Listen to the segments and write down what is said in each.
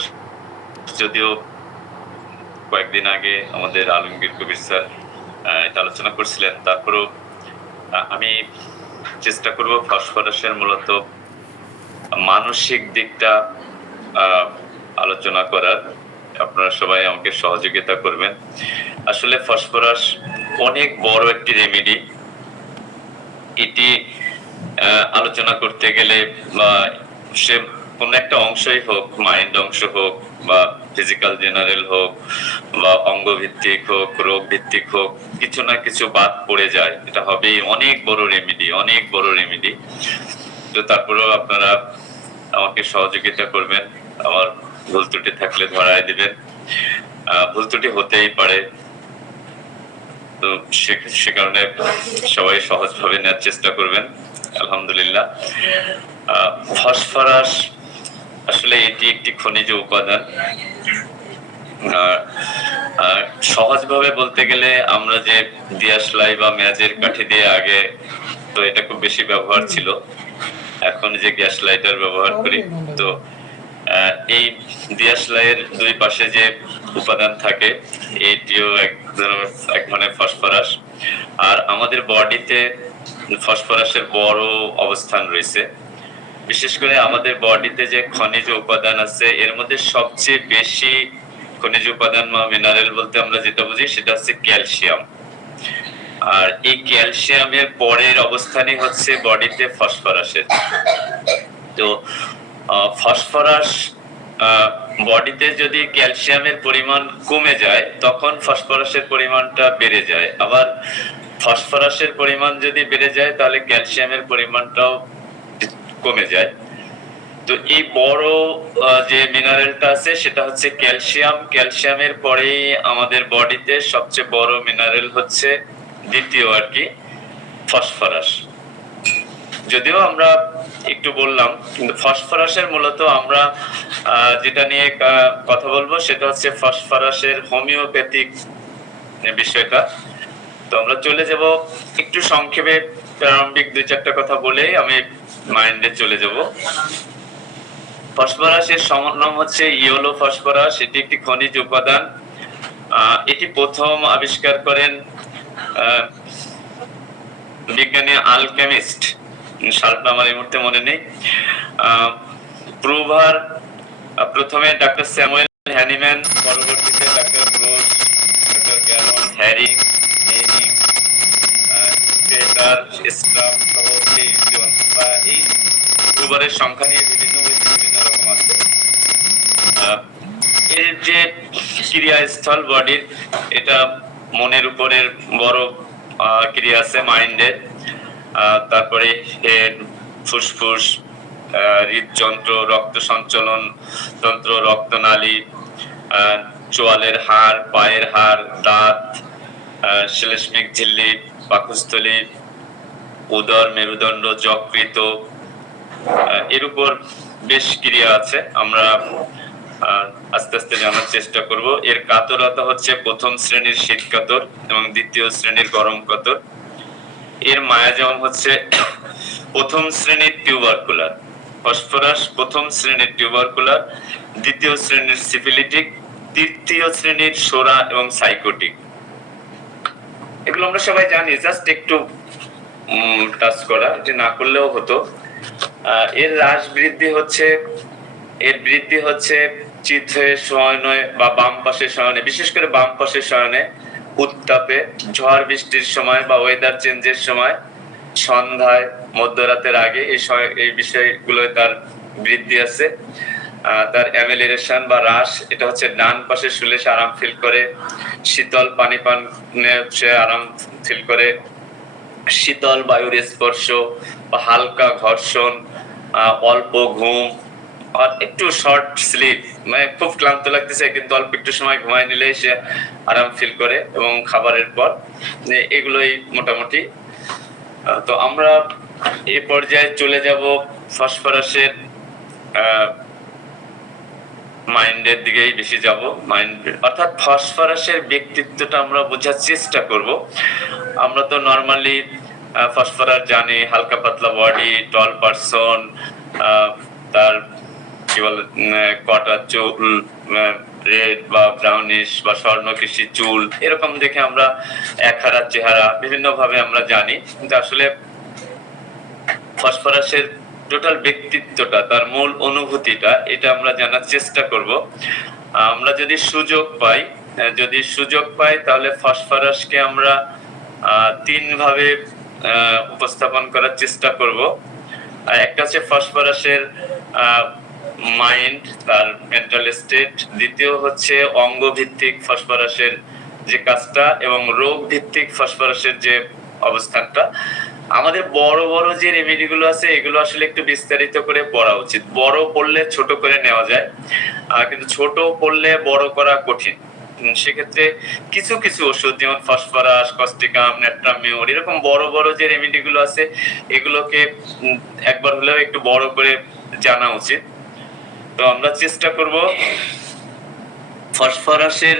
Phosphorus যদিও কয়েকদিন আগে আমাদের আলমগীর কবির স্যার এটা আলোচনা করছিলেন, তারপরেও আমি চেষ্টা করব ফসফরাসের মূলত মানসিক দিকটা আলোচনা করার। আপনারা সবাই আমাকে সহযোগিতা করবেন। আসলে ফসফরাস অনেক বড় একটি রেমেডি। এটি আলোচনা করতে গেলে বা সে কোন একটা অংশই হোক, মাইন্ড অংশ হোক বা ফিজিক্যাল জেনারেল হোক বা অঙ্গ ভিত্তিক হোক, রোগ ভিত্তিক হোক, কিছু না কিছু বাদ পড়ে যায়। এটা হবেই অনেক বড় রেমেডি, অনেক বড় রেমেডি। তো তারপরেও আপনারা আমাকে সহযোগিতা করবেন, আমার ভুল ত্রুটি থাকলে ধরায় দিবেন। ভুল ত্রুটি হতেই পারে, তো সে কারণে সবাই সহজভাবে নেওয়ার চেষ্টা করবেন। আলহামদুলিল্লাহ। ফসফরাস আসলে এটি একটি খনিজ উপাদান। সহজভাবে বলতে গেলে আমরা যে দিয়াশলাই বা মেয়াজের কাঠি দিয়ে আগে তো এটা খুব বেশি ব্যবহার ছিল, এখন যে গ্যাস লাইটার ব্যবহার করি, তো এই দিয়াশলাইয়ের দুই পাশে যে উপাদান থাকে এটিও এক ধরনের ফসফরাস। আর আমাদের বডিতে ফসফরাসের বড় অবস্থান রয়েছে। বিশেষ করে আমাদের বডিতে যে খনিজ উপাদান আছে এর মধ্যে সবচেয়ে বেশি খনিজ উপাদান বা মিনারেল বলতে আমরা যেটা বুঝি সেটা হচ্ছে ক্যালসিয়াম। আর এই ক্যালসিয়ামের পরের অবস্থানই হচ্ছে বডিতে ফসফরাসের। তো ফসফরাস বডিতে যদি ক্যালসিয়ামের পরিমাণ কমে যায় তখন ফসফরাসের পরিমাণটা বেড়ে যায়, আবার ফসফরাসের পরিমাণ যদি বেড়ে যায় তাহলে ক্যালসিয়ামের পরিমাণটাও কমে যায়। তো এই বড় যে মিনারেলটা আছে সেটা হচ্ছে ক্যালসিয়াম। ক্যালসিয়ামের পরেই আমাদের বডিতে সবচেয়ে বড় মিনারেল হচ্ছে দ্বিতীয় আর কি ফসফরাস। যদিও আমরা একটু বললাম, কিন্তু ফসফরাসের মূলত আমরা যেটা নিয়ে কথা বলবো সেটা হচ্ছে ফসফরাসের হোমিওপ্যাথিক বিষয়টা। তো আমরা চলে যাব একটু সংক্ষেপে প্রারম্ভিক দুই চারটা কথা বলে আমি মাইন্ডে চলে যাব। ফসফরাসের নাম হচ্ছে ইয়েলো ফসফরাস। এটি একটি খনিজ উপাদান। এটি প্রথম আবিষ্কার করেন বিজ্ঞানী আলকেমিস্ট, সালটা আমার এই মুহূর্তে মনে নেই। প্রুভার প্রথমে ডক্টর স্যামুয়েল হ্যানিম্যান, পরবর্তীতে doctor Bruce, doctor Gallen, Harry, Henning, Peter, Stram সহ তেইশজন, বা এই প্রুভারের সংখ্যা নিয়ে বিভিন্ন রকম আছে। এর যে ক্রিয়াস্থল বডির, এটা মনের উপরের বড় ক্রিয়া আছে মাইন্ডের। তারপরে হেড, ফুসফুস, হৃদযন্ত্র, রক্ত সঞ্চালন তন্ত্র, রক্তনালী, চোয়ালের হাড়, পায়ের হাড়, দাঁত, শ্লেষ্মিক ঝিল্লি, পাকস্থলী, উদর, মেরুদণ্ড, যকৃত, এর উপর বেশ ক্রিয়া আছে। আমরা আস্তে আস্তে জানার চেষ্টা করব। এর কাতরতা হচ্ছে প্রথম শ্রেণীর শীত কাতর এবং দ্বিতীয় শ্রেণীর গরম কাতর। এর মায়াজাম হচ্ছে প্রথম শ্রেণীর টিউবারকুলার। ফসফরাস প্রথম শ্রেণীর টিউবারকুলার, দ্বিতীয় শ্রেণীর সিফিলিটিক, তৃতীয় শ্রেণীর সোরা এবং সাইকোটিক। এগুলো আমরা সবাই জানি, জাস্ট একটু টাচ করা, এটি না করলেও হতো। এর হ্রাস বৃদ্ধি হচ্ছে, এর বৃদ্ধি হচ্ছে চিত হয়ে শয়নে বা বাম পাশে শয়নে, বিশেষ করে বাম পাশে শয়নে, উত্তাপে, ঝড় বৃষ্টির সময় বা ওয়েদার চেঞ্জের সময়, সন্ধ্যায়, মধ্যরাতের আগে, এই বিষয়গুলো তার বৃদ্ধি আছে। তার অ্যামেলিরেশন বা হ্রাস, এটা হচ্ছে ডান পাশে শুলে সে আরাম ফিল করে, শীতল পানি পানে সে আরাম ফিল করে, শীতল বায়ুর স্পর্শ বা হালকা ঘর্ষণ, অল্প ঘুম, আর একটু শর্ট স্লিপ, মানে খুব ক্লান্ত লাগতেছে কিন্তু অল্প একটু সময় ঘুমায় নিলে সে আরাম ফিল করে, এবং খাবারের পর, এগুলোই মোটামুটি। তো আমরা এই পর্যায়ে চলে যাব ফসফরাসের মাইন্ডের দিকেই বেশি যাব। মাইন্ড অর্থাৎ ফসফরাসের ব্যক্তিত্বটা আমরা বোঝার চেষ্টা করব। আমরা তো নরমালি ফসফরাস জানি হালকা পাতলা বডি, টল পারসন, তার কি বলে কটা চুল রেড বা ব্রাউনিশ বা স্বর্ণকৃষি চুল, এরকম দেখে আমরা একহারা চেহারা বিভিন্ন ভাবে আমরা জানি। কিন্তু আসলে ফসফরাসের টোটাল ব্যক্তিত্বটা, তার মূল অনুভূতিটা, এটা আমরা জানার চেষ্টা করব। আমরা যদি সুযোগ পাই তাহলে ফসফরাসকে আমরা তিন ভাবে উপস্থাপন করার চেষ্টা করব। একটা হচ্ছে ফসফরাসের মাইন্ড, তার মেন্টাল স্টেট। দ্বিতীয় হচ্ছে অঙ্গ ভিত্তিক ফসফরাসের যে কাজটা, এবং রোগ ভিত্তিক ফসফরাসের যে অবস্থানটা। আমাদের বড় বড় যে রেমেডি গুলো আছে এগুলো আসলে একটু বিস্তারিত করে পড়া উচিত। বড় পড়লে ছোট করে নেওয়া যায়, কিন্তু ছোট পড়লে বড় করা কঠিন। সেক্ষেত্রে কিছু কিছু ওষুধ, যেমন ফসফরাস, কস্টিকাম, নেট্রামিউর, এরকম বড় বড় যে রেমেডি গুলো আছে এগুলোকে একবার হলেও একটু বড় করে জানা উচিত। তো আমরা চেষ্টা করব ফসফরাসের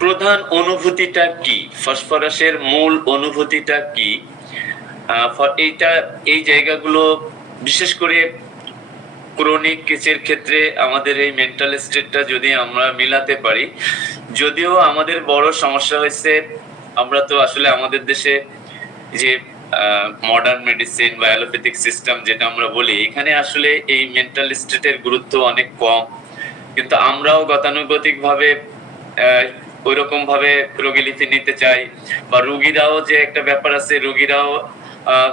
প্রধান অনুভূতিটা কি, ফসফরাসের মূল অনুভূতিটা কি। এই জায়গাগুলো বিশেষ করে ক্রনিক কেসের ক্ষেত্রে আমাদের এই মেন্টাল স্টেটটা যদি আমরা মিলাতে পারি, যদিও আমাদের বড় সমস্যা হয়েছে, আমরা তো আসলে আমাদের দেশে যে মডার্ন মেডিসিন বা অ্যালোপ্যাথিক সিস্টেম যেটা আমরা বলি, এখানে আসলে এই মেন্টাল স্টেটের গুরুত্ব অনেক কম। কিন্তু আমরাও গতানুগতিক ভাবে ওইরকম ভাবে রোগীলিপি নিতে চাই, বা রোগীরাও যে একটা ব্যাপার আছে, রোগীরাও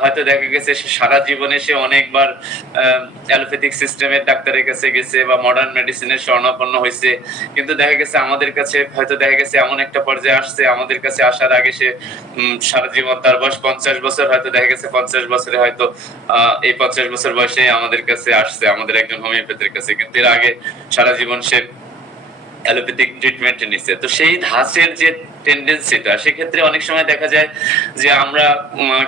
হয়তো দেখা গেছে সারা জীবনে সে অনেকবার অ্যালোপ্যাথিক সিস্টেমের ডাক্তারের কাছে গেছে বা মডার্ন মেডিসিনের শরণাপন্ন হয়েছে, কিন্তু দেখা গেছে আমাদের কাছে হয়তো দেখা গেছে এমন একটা পর্যায়ে আসছে, আমাদের কাছে আসার আগে সে সারা জীবন, তার বয়স 50 বছর, হয়তো দেখা গেছে 50 বছরে হয়তো এই 50 বছর বয়সে আমাদের কাছে আসছে, আমাদের একজন হোমিওপ্যাথের কাছে, কিন্তু এর আগে সারা জীবন সে অ্যালোপ্যাথিক ট্রিটমেন্ট নিচ্ছে। তো সেই ধাঁচের যে টেন্ডেন্সিটা, সেক্ষেত্রে অনেক সময় দেখা যায় যে আমরা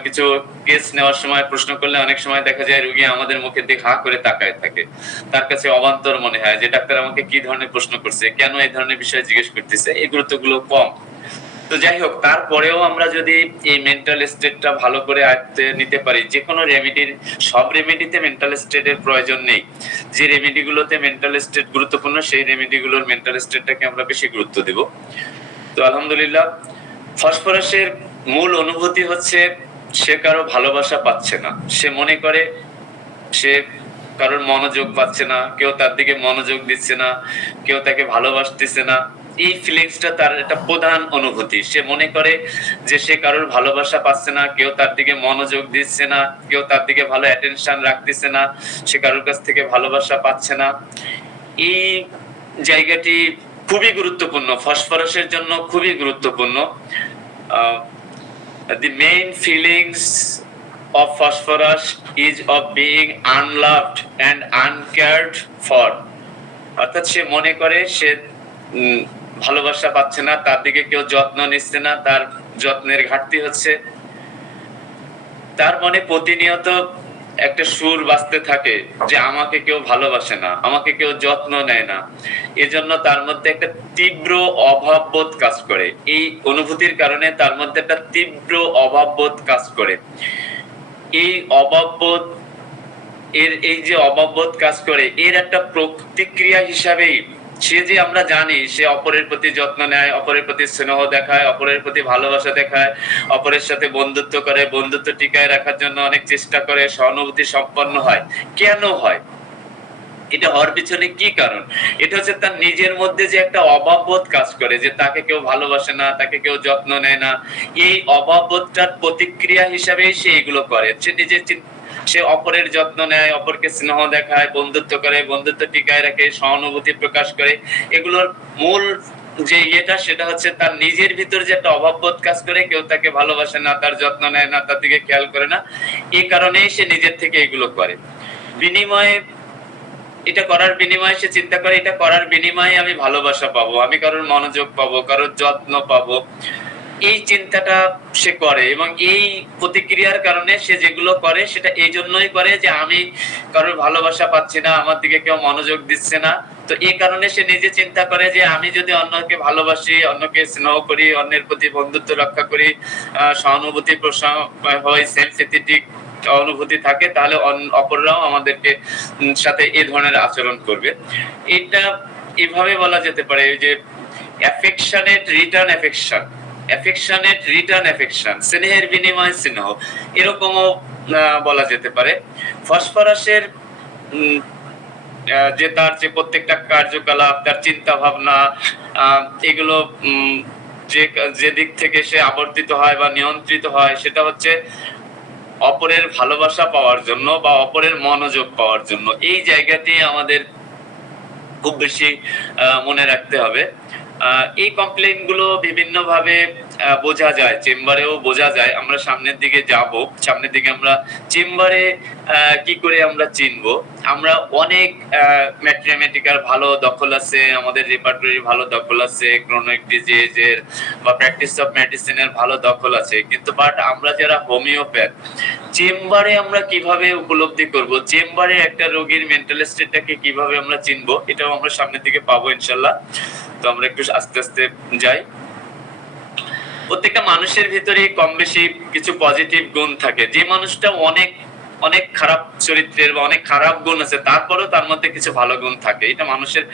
কিছু কেস নেওয়ার সময় প্রশ্ন করলে অনেক সময় দেখা যায় রোগী আমাদের মুখের দিকে হা করে তাকায় থাকে। তার কাছে অবান্তর মনে হয় যে ডাক্তার আমাকে কি ধরনের প্রশ্ন করছে, কেন এই ধরনের বিষয় জিজ্ঞেস করতেছে, এই গুরুত্বগুলো কম। তো যাই হোক, তারপরেও আমরা যদি এই মেন্টাল স্টেটটা ভালো করে আয়ত্তে নিতে পারি, যে কোনো রেমেডির, সব রেমেডিতে মেন্টাল স্টেটের প্রয়োজন নেই। যে রেমেডিগুলোতে মেন্টাল স্টেট গুরুত্বপূর্ণ, সেই রেমেডিগুলোর মেন্টাল স্টেটটাকে আমরা বেশি গুরুত্ব দেব। তো আলহামদুলিল্লাহ, ফসফরাসের মূল অনুভূতি হচ্ছে সে কারো ভালোবাসা পাচ্ছে না, সে মনে করে সে কারোর মনোযোগ পাচ্ছে না, কেউ তার দিকে মনোযোগ দিচ্ছে না, কেউ তাকে ভালোবাসতেছে না। এই ফিলিংসটা তার একটা প্রধান অনুভূতি। সে মনে করে যে সে কারোর ভালোবাসা পাচ্ছে না, কেউ তার দিকে মনোযোগ দিচ্ছে না, কেউ তার দিকে ভালো অ্যাটেনশন রাখতেছে না, সে কারোর কাছ থেকে ভালোবাসা পাচ্ছে না। এই জায়গাটি খুবই গুরুত্বপূর্ণ, ফসফরাসের জন্য খুবই গুরুত্বপূর্ণ। The main feelings of phosphorus is of being unloved and uncared for. অর্থাৎ সে মনে করে সে ভালোবাসা পাচ্ছে না, তার দিকে কেউ যত্ন নিচ্ছে না, তার যত্নের ঘাটতি হচ্ছে। তার মনে প্রতিনিয়ত একটা সুর বাজতে থাকে যে আমাকে কেউ ভালোবাসে না, আমাকে কেউ যত্ন নেয় না। এজন্য তার মধ্যে একটা তীব্র অভাববোধ কাজ করে। এই অনুভূতির কারণে তার মধ্যে একটা তীব্র অভাববোধ কাজ করে। এই অভাববোধ, এই যে অভাববোধ কাজ করে, এর একটা প্রতিক্রিয়া হিসাবেই সে, যে আমরা জানি সে অপরের প্রতি যত্ন নেয়, অপরের প্রতি স্নেহ দেখায়, অপরের প্রতি ভালোবাসা দেখায়, অপরের সাথে বন্ধুত্ব করে, বন্ধুত্ব টিকায় রাখার জন্য অনেক চেষ্টা করে, সহানুভূতি সম্পন্ন হয়। কেন হয়? এটা হওয়ার পিছনে কি কারণ? এটা হচ্ছে তার নিজের মধ্যে যে একটা অভাববোধ কাজ করে, যে তাকে কেউ ভালোবাসে না, তাকে কেউ যত্ন নেয় না। এই অভাববোধটার প্রতিক্রিয়া হিসাবেই সে এগুলো করে। সে নিজের সে অপরের যত্ন নেয়, অপরকে স্নেহ দেখায়, বন্ধুত্ব করে, বন্ধুত্ব টিকায় রাখে, সহানুভূতি প্রকাশ করে। এগুলোর মূল যে ইয়েটা, সেটা হচ্ছে তার নিজের ভিতর যে একটা অভাববোধ কাজ করে, কেউ তাকে ভালোবাসে না, তার যত্ন নেয় না, তার দিকে খেয়াল করে না। এই কারণেই সে নিজের থেকে এগুলো করে। বিনিময়ে, এটা করার বিনিময়ে সে চিন্তা করে, এটা করার বিনিময়ে আমি ভালোবাসা পাবো, আমি কারোর মনোযোগ পাবো, কারোর যত্ন পাবো। এই চিন্তাটা সে করে, এবং এই প্রতিক্রিয়ার কারণে সে যেগুলো করে সেটা এই জন্যই করে যে আমি কারোর ভালোবাসা পাচ্ছি না, আমার দিকে কেউ মনোযোগ দিচ্ছে না। তো এই কারণে সে নিজে চিন্তা করে যে আমি যদি অন্যকে ভালোবাসি, অন্যকে স্নেহ করি, অন্যের প্রতি বন্ধুত্ব রক্ষা করি, সহানুভূতি হই, সেনসিটিভ অনুভূতি থাকে, তাহলে অপররাও আমাদেরকে সাথে এই ধরনের আচরণ করবে। এটা এভাবে বলা যেতে পারে যে affectionate return affection, affectionate return affection, স্নেহের বিনিময় স্নেহ, এরকমও বলা যেতে পারে। ফসফরাসের যে তার যে প্রত্যেকটা কার্যকলাপ, তার চিন্তা ভাবনা, এগুলো যে যে দিক থেকে সে আবর্তিত হয় বা নিয়ন্ত্রিত হয়, সেটা হচ্ছে অপরের ভালোবাসা পাওয়ার জন্য বা অপরের মনোযোগ পাওয়ার জন্য। এই জায়গাটি আমাদের খুব বেশি মনে রাখতে হবে। এই কমপ্লেইন গুলো বিভিন্ন ভাবে বোঝা যায়, চেম্বারেও বোঝা যায়। আমরা সামনের দিকে যাব, সামনের দিকে আমরা চেম্বারে কি করে আমরা চিনবো। আমরা অনেক ম্যাথমেটিক্যাল ভালো দখল আছে, আমাদের রেপার্টরি ভালো দখল আছে, ক্রনিক ডিজিজের বা প্র্যাকটিস অফ মেডিসিনের ভালো দখল আছে, কিন্তু বাট আমরা যারা হোমিওপ্যাথ, চেম্বারে আমরা কিভাবে উপলব্ধি করব, চেম্বারে একটা রোগীর মেন্টাল স্টেটটাকে কিভাবে আমরা চিনবো, এটাও আমরা সামনের দিকে পাবো ইনশাল্লাহ। তো আমরা একটু আস্তে আস্তে যাই। প্রত্যেকটা মানুষের ভিতরে কম বেশি কিছু পজিটিভ গুণ থাকে। যে মানুষটা অনেক অনেক খারাপ চরিত্রের বা অনেক খারাপ গুণ আছে, তারপরেও তার মধ্যে কিছু ভালো গুণ থাকে, এটা মানুষের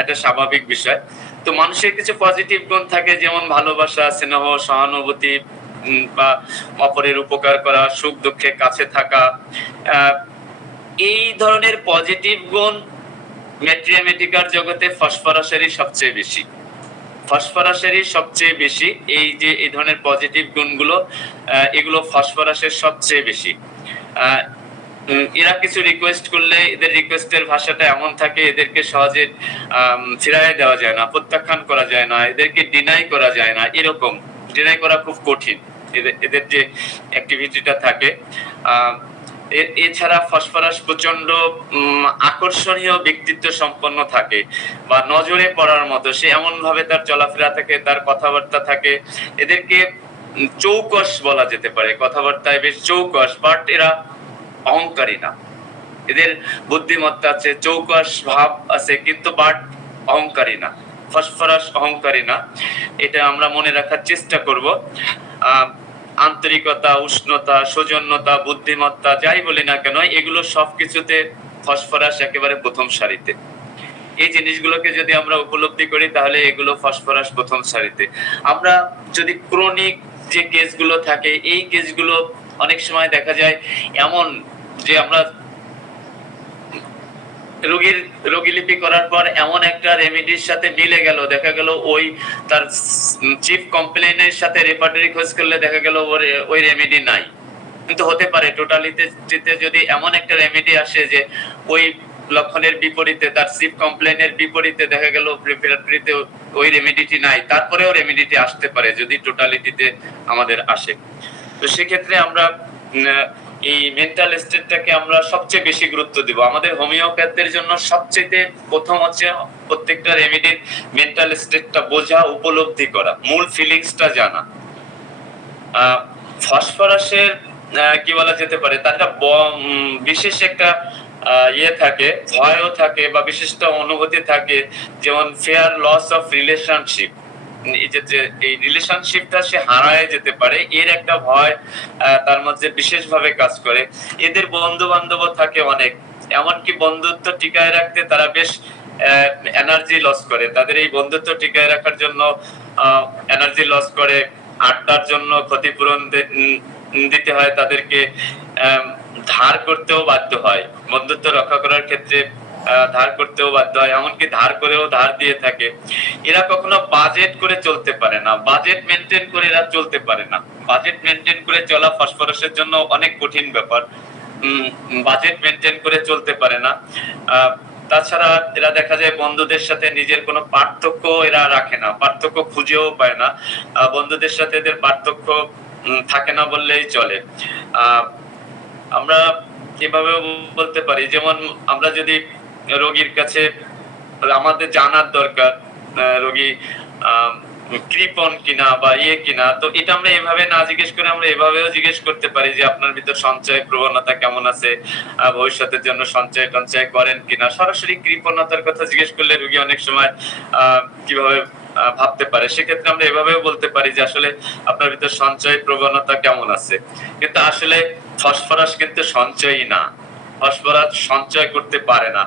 একটা স্বাভাবিক বিষয়। তো মানুষের কিছু পজিটিভ গুণ থাকে, যেমন ভালোবাসা, স্নেহ, সহানুভূতি, বা অপরের উপকার করা, সুখ দুঃখে কাছে থাকা। এই ধরনের পজিটিভ গুণ ম্যাথমেটিকার জগতে ফসফরাসেরই সবচেয়ে বেশি, ফসফরাসেরই সবচেয়ে বেশি। এই যে এই ধরনের পজিটিভ গুণগুলো, এগুলো ফসফরাসের সবচেয়ে বেশি। এরা কিছু রিকোয়েস্ট করলে এদের রিকোয়েস্টের ভাষাটা এমন থাকে, এদেরকে সহজে ফিরাইয়ে দেওয়া যায় না, প্রত্যাখ্যান করা যায় না, এদেরকে ডিনাই করা যায় না, এরকম ডিনাই করা খুব কঠিন এদের যে অ্যাক্টিভিটিটা থাকে। এছাড়া ফসফরাস প্রচন্ড আকর্ষণীয় ব্যক্তিত্ব সম্পন্ন থাকে বা নজরে পড়ার মতো, সে এমন ভাবে তার চলাফেরা থাকে, তার কথাবার্তা থাকে। এদেরকে চৌকস বলা যেতে পারে, কথাবার্তায় বেশ চৌকস, বাট এরা অহংকারী না। এদের বুদ্ধিমত্তা আছে, চৌকস ভাব আছে, কিন্তু বাট অহংকারী না। ফসফরাস অহংকারী না, এটা আমরা মনে রাখার চেষ্টা করব। আন্তরিকতা, উষ্ণতা, সৌজন্যতা, বুদ্ধিমত্তা, যাই বলি না কেন, এগুলো সবকিছুতে ফসফরাস একেবারে প্রথম সারিতে। এই জিনিসগুলোকে যদি আমরা উপলব্ধি করি, তাহলে এগুলো ফসফরাস প্রথম সারিতে। আমরা যদি ক্রনিক যে কেসগুলো থাকে, এই কেসগুলো অনেক সময় দেখা যায় এমন যে আমরা রোগীলিপি করার পর এমন একটা রেমেডির সাথে মিলে গেল, দেখা গেল ওই তার চিফ কমপ্লেইনের সাথে রেপার্টরি খোঁজ করলে দেখা গেল ওই রেমেডি নাই। কিন্তু হতে পারে টোটালিতে যদি এমন একটা রেমেডি আসে যে ওই লক্ষণের বিপরীতে, তার চিফ কমপ্লেইনের বিপরীতে দেখা গেল রেপার্টরিতে ওই রেমেডিটি নাই, তারপরেও রেমেডিটি আসতে পারে যদি টোটালিটিতে আমাদের আসে। তো সেক্ষেত্রে আমরা এই মেন্টাল স্টেটটাকে আমরা সবচেয়ে বেশি গুরুত্ব দিব। আমাদের হোমিওপ্যাথদের জন্য সবচেয়ে প্রথম হচ্ছে প্রত্যেকটা রেমেডির মেন্টাল স্টেটটা বোঝা, উপলব্ধি করা, মূল ফিলিংসটা জানা। ফসফরাসের কি বলা যেতে পারে, তার একটা বিশেষ একটা ইয়ে থাকে, ভয়ও থাকে বা বিশিষ্ট অনুভূতি থাকে, যেমন ফেয়ার লস অফ রিলেশনশিপ। এই রিলেশনশিপটা সে হারায় যেতে পারে, এর একটা ভয় তার মধ্যে বিশেষভাবে কাজ করে। এদের বন্ধু বান্ধব থাকে অনেক, এমনকি বন্ধুত্ব টিকায় রাখতে তারা বেশ এনার্জি লস করে। তাদের এই বন্ধুত্ব টিকায় রাখার জন্য এনার্জি লস করে, আড্ডার জন্য ক্ষতিপূরণ দিতে হয় তাদেরকে, ধার করতেও বাধ্য হয়, বন্ধুত্ব রক্ষা করার ক্ষেত্রে ধার করতেও বাধ্য হয়, এমনকি ধার করেও ধার দিয়ে থাকে। এরা কখনো বাজেট করে চলতে পারে না, বাজেট মেনটেন করে এরা চলতে পারে না। বাজেট মেনটেন করে চলা ফসফরাসের জন্য অনেক কঠিন ব্যাপার, বাজেট মেনটেন করে চলতে পারে না। তাছাড়া এরা দেখা যায় বন্ধুদের সাথে নিজের কোনো পার্থক্য এরা রাখে না, পার্থক্য খুঁজেও পায় না। বন্ধুদের সাথে এদের পার্থক্য থাকে না বললেই চলে। আমরা এভাবেও বলতে পারি, যেমন আমরা যদি রোগীর কাছে, আমাদের জানার দরকার রোগী কৃপণ কিনা বা কিনা, তো এটা আমরা এভাবে না জিজ্ঞেস করে আমরা এভাবেও জিজ্ঞেস করতে পারি যে আপনার ভিতর সঞ্চয় প্রবণতা কেমন আছে, ভবিষ্যতের জন্য সঞ্চয় টঞ্চয় করেন কিনা। সরাসরি কৃপণতার কথা জিজ্ঞেস করলে রোগী অনেক সময় কিভাবে ভাবতে পারে, সেক্ষেত্রে আমরা এভাবেও বলতে পারি যে আসলে আপনার ভিতর সঞ্চয় প্রবণতা কেমন আছে। কিন্তু আসলে ফসফরাস কিন্তু সঞ্চয়ই না, ফসফরাস সঞ্চয় করতে পারে না।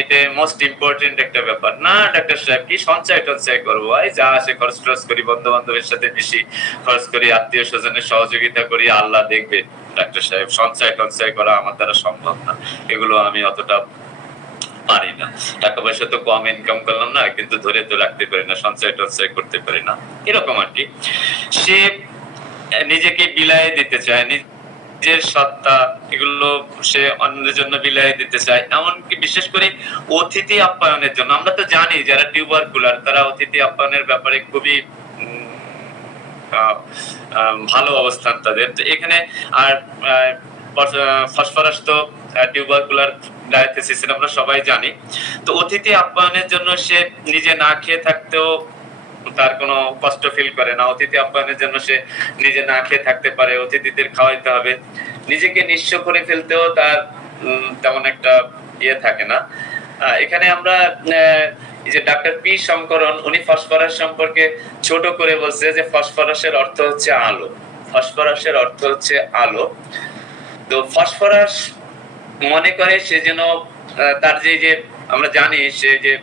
এটা মোস্ট ইম্পর্টেন্ট একটা ব্যাপার। না ডাক্তার সাহেব কি সঞ্চয় টঞ্চয় করবো, এই যা আসে খরচ টরচ করি, বন্ধু বান্ধবের সাথে বেশি খরচ করি, আত্মীয় স্বজনের সহযোগিতা করি, আল্লাহ দেখবে। ডাক্তার সাহেব সঞ্চয় টঞ্চয় করা আমার দ্বারা সম্ভব না, এগুলো আমি অতটা পারি না। টাকা পয়সা তো কম ইনকাম করলাম না, কিন্তু ধরে তো রাখতে পারি না, সঞ্চয় টঞ্চয় করতে পারি না, এরকম আর কি। সে নিজেকে বিলায় দিতে চায়, নিজের সত্তা এগুলো সে অন্যের জন্য বিলায় দিতে চায়। এমনকি বিশেষ করে অতিথি আপ্যায়নের জন্য, আমরা তো জানি যারা টিউবারকুলার তারা অতিথি আপ্যায়নের ব্যাপারে খুবই ভালো অবস্থান তাদের। তো এখানে আর ফসফরাস তো টিউবারকুলার ডায়াথেসিস আমরা সবাই জানি। তো অতিথি আপ্যায়নের জন্য সে নিজে না খেয়ে থাকতেও তার কোনো কষ্ট ফিল করে না, অতিথি আপ্যায়নের জন্য সে নিজে না খেয়ে থাকতে পারে, অতিথিদের খাওয়াইতে হবে, নিজেকে নিঃস্ব করে ফেলতেও তার তেমন একটা ইয়ে থাকে না। এখানে আমরা এই যে ডাক্তার পি শঙ্করন উনি ফসফরাস সম্পর্কে ছোট করে বলছে যে ফসফরাসের অর্থ হচ্ছে আলো, ফসফরাসের অর্থ হচ্ছে আলো। তো ফসফরাস মনে করে সে যেন তার যে আমরা জানি সে যে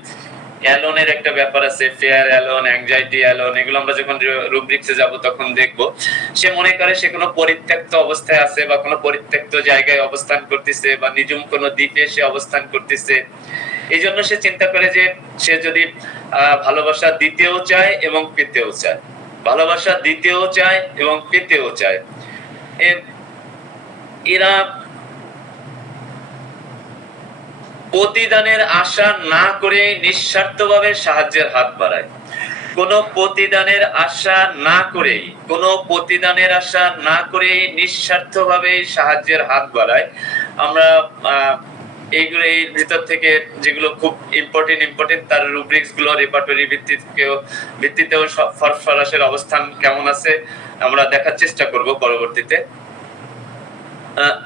অ্যালোনের একটা ব্যাপার আছে, ফেয়ার অ্যালোন, অ্যাংজাইটি অ্যালোন, এগুলো আমরা যখন রুব্রিক্সে যাব তখন দেখব। সে মনে করে সে কোনো পরিত্যক্ত অবস্থায় আছে বা কোনো পরিত্যক্ত জায়গায় অবস্থান করতেছে বা নিঝুম কোনো দ্বীপে সে অবস্থান করতেছে। এই জন্য সে চিন্তা করে যে সে যদি ভালোবাসা দিতেও চায় এবং পেতেও চায়, ভালোবাসা দিতেও চায় এবং পেতেও চায়, এরা প্রতিদানের আশা না করে নিঃস্বার্থভাবে সাহায্যের হাত বাড়ায়। কোনো প্রতিদানের আশা না করেই, কোনো প্রতিদানের আশা না করেই নিঃস্বার্থভাবে সাহায্যের হাত বাড়ায়। আমরা এইগুলো এই ভিতর থেকে যেগুলো খুব ইম্পর্টেন্ট তার রুব্রিক্স গুলো রেপার্টরি ভিত্তিতেও ফসফরাসের অবস্থান কেমন আছে আমরা দেখার চেষ্টা করব পরবর্তীতে।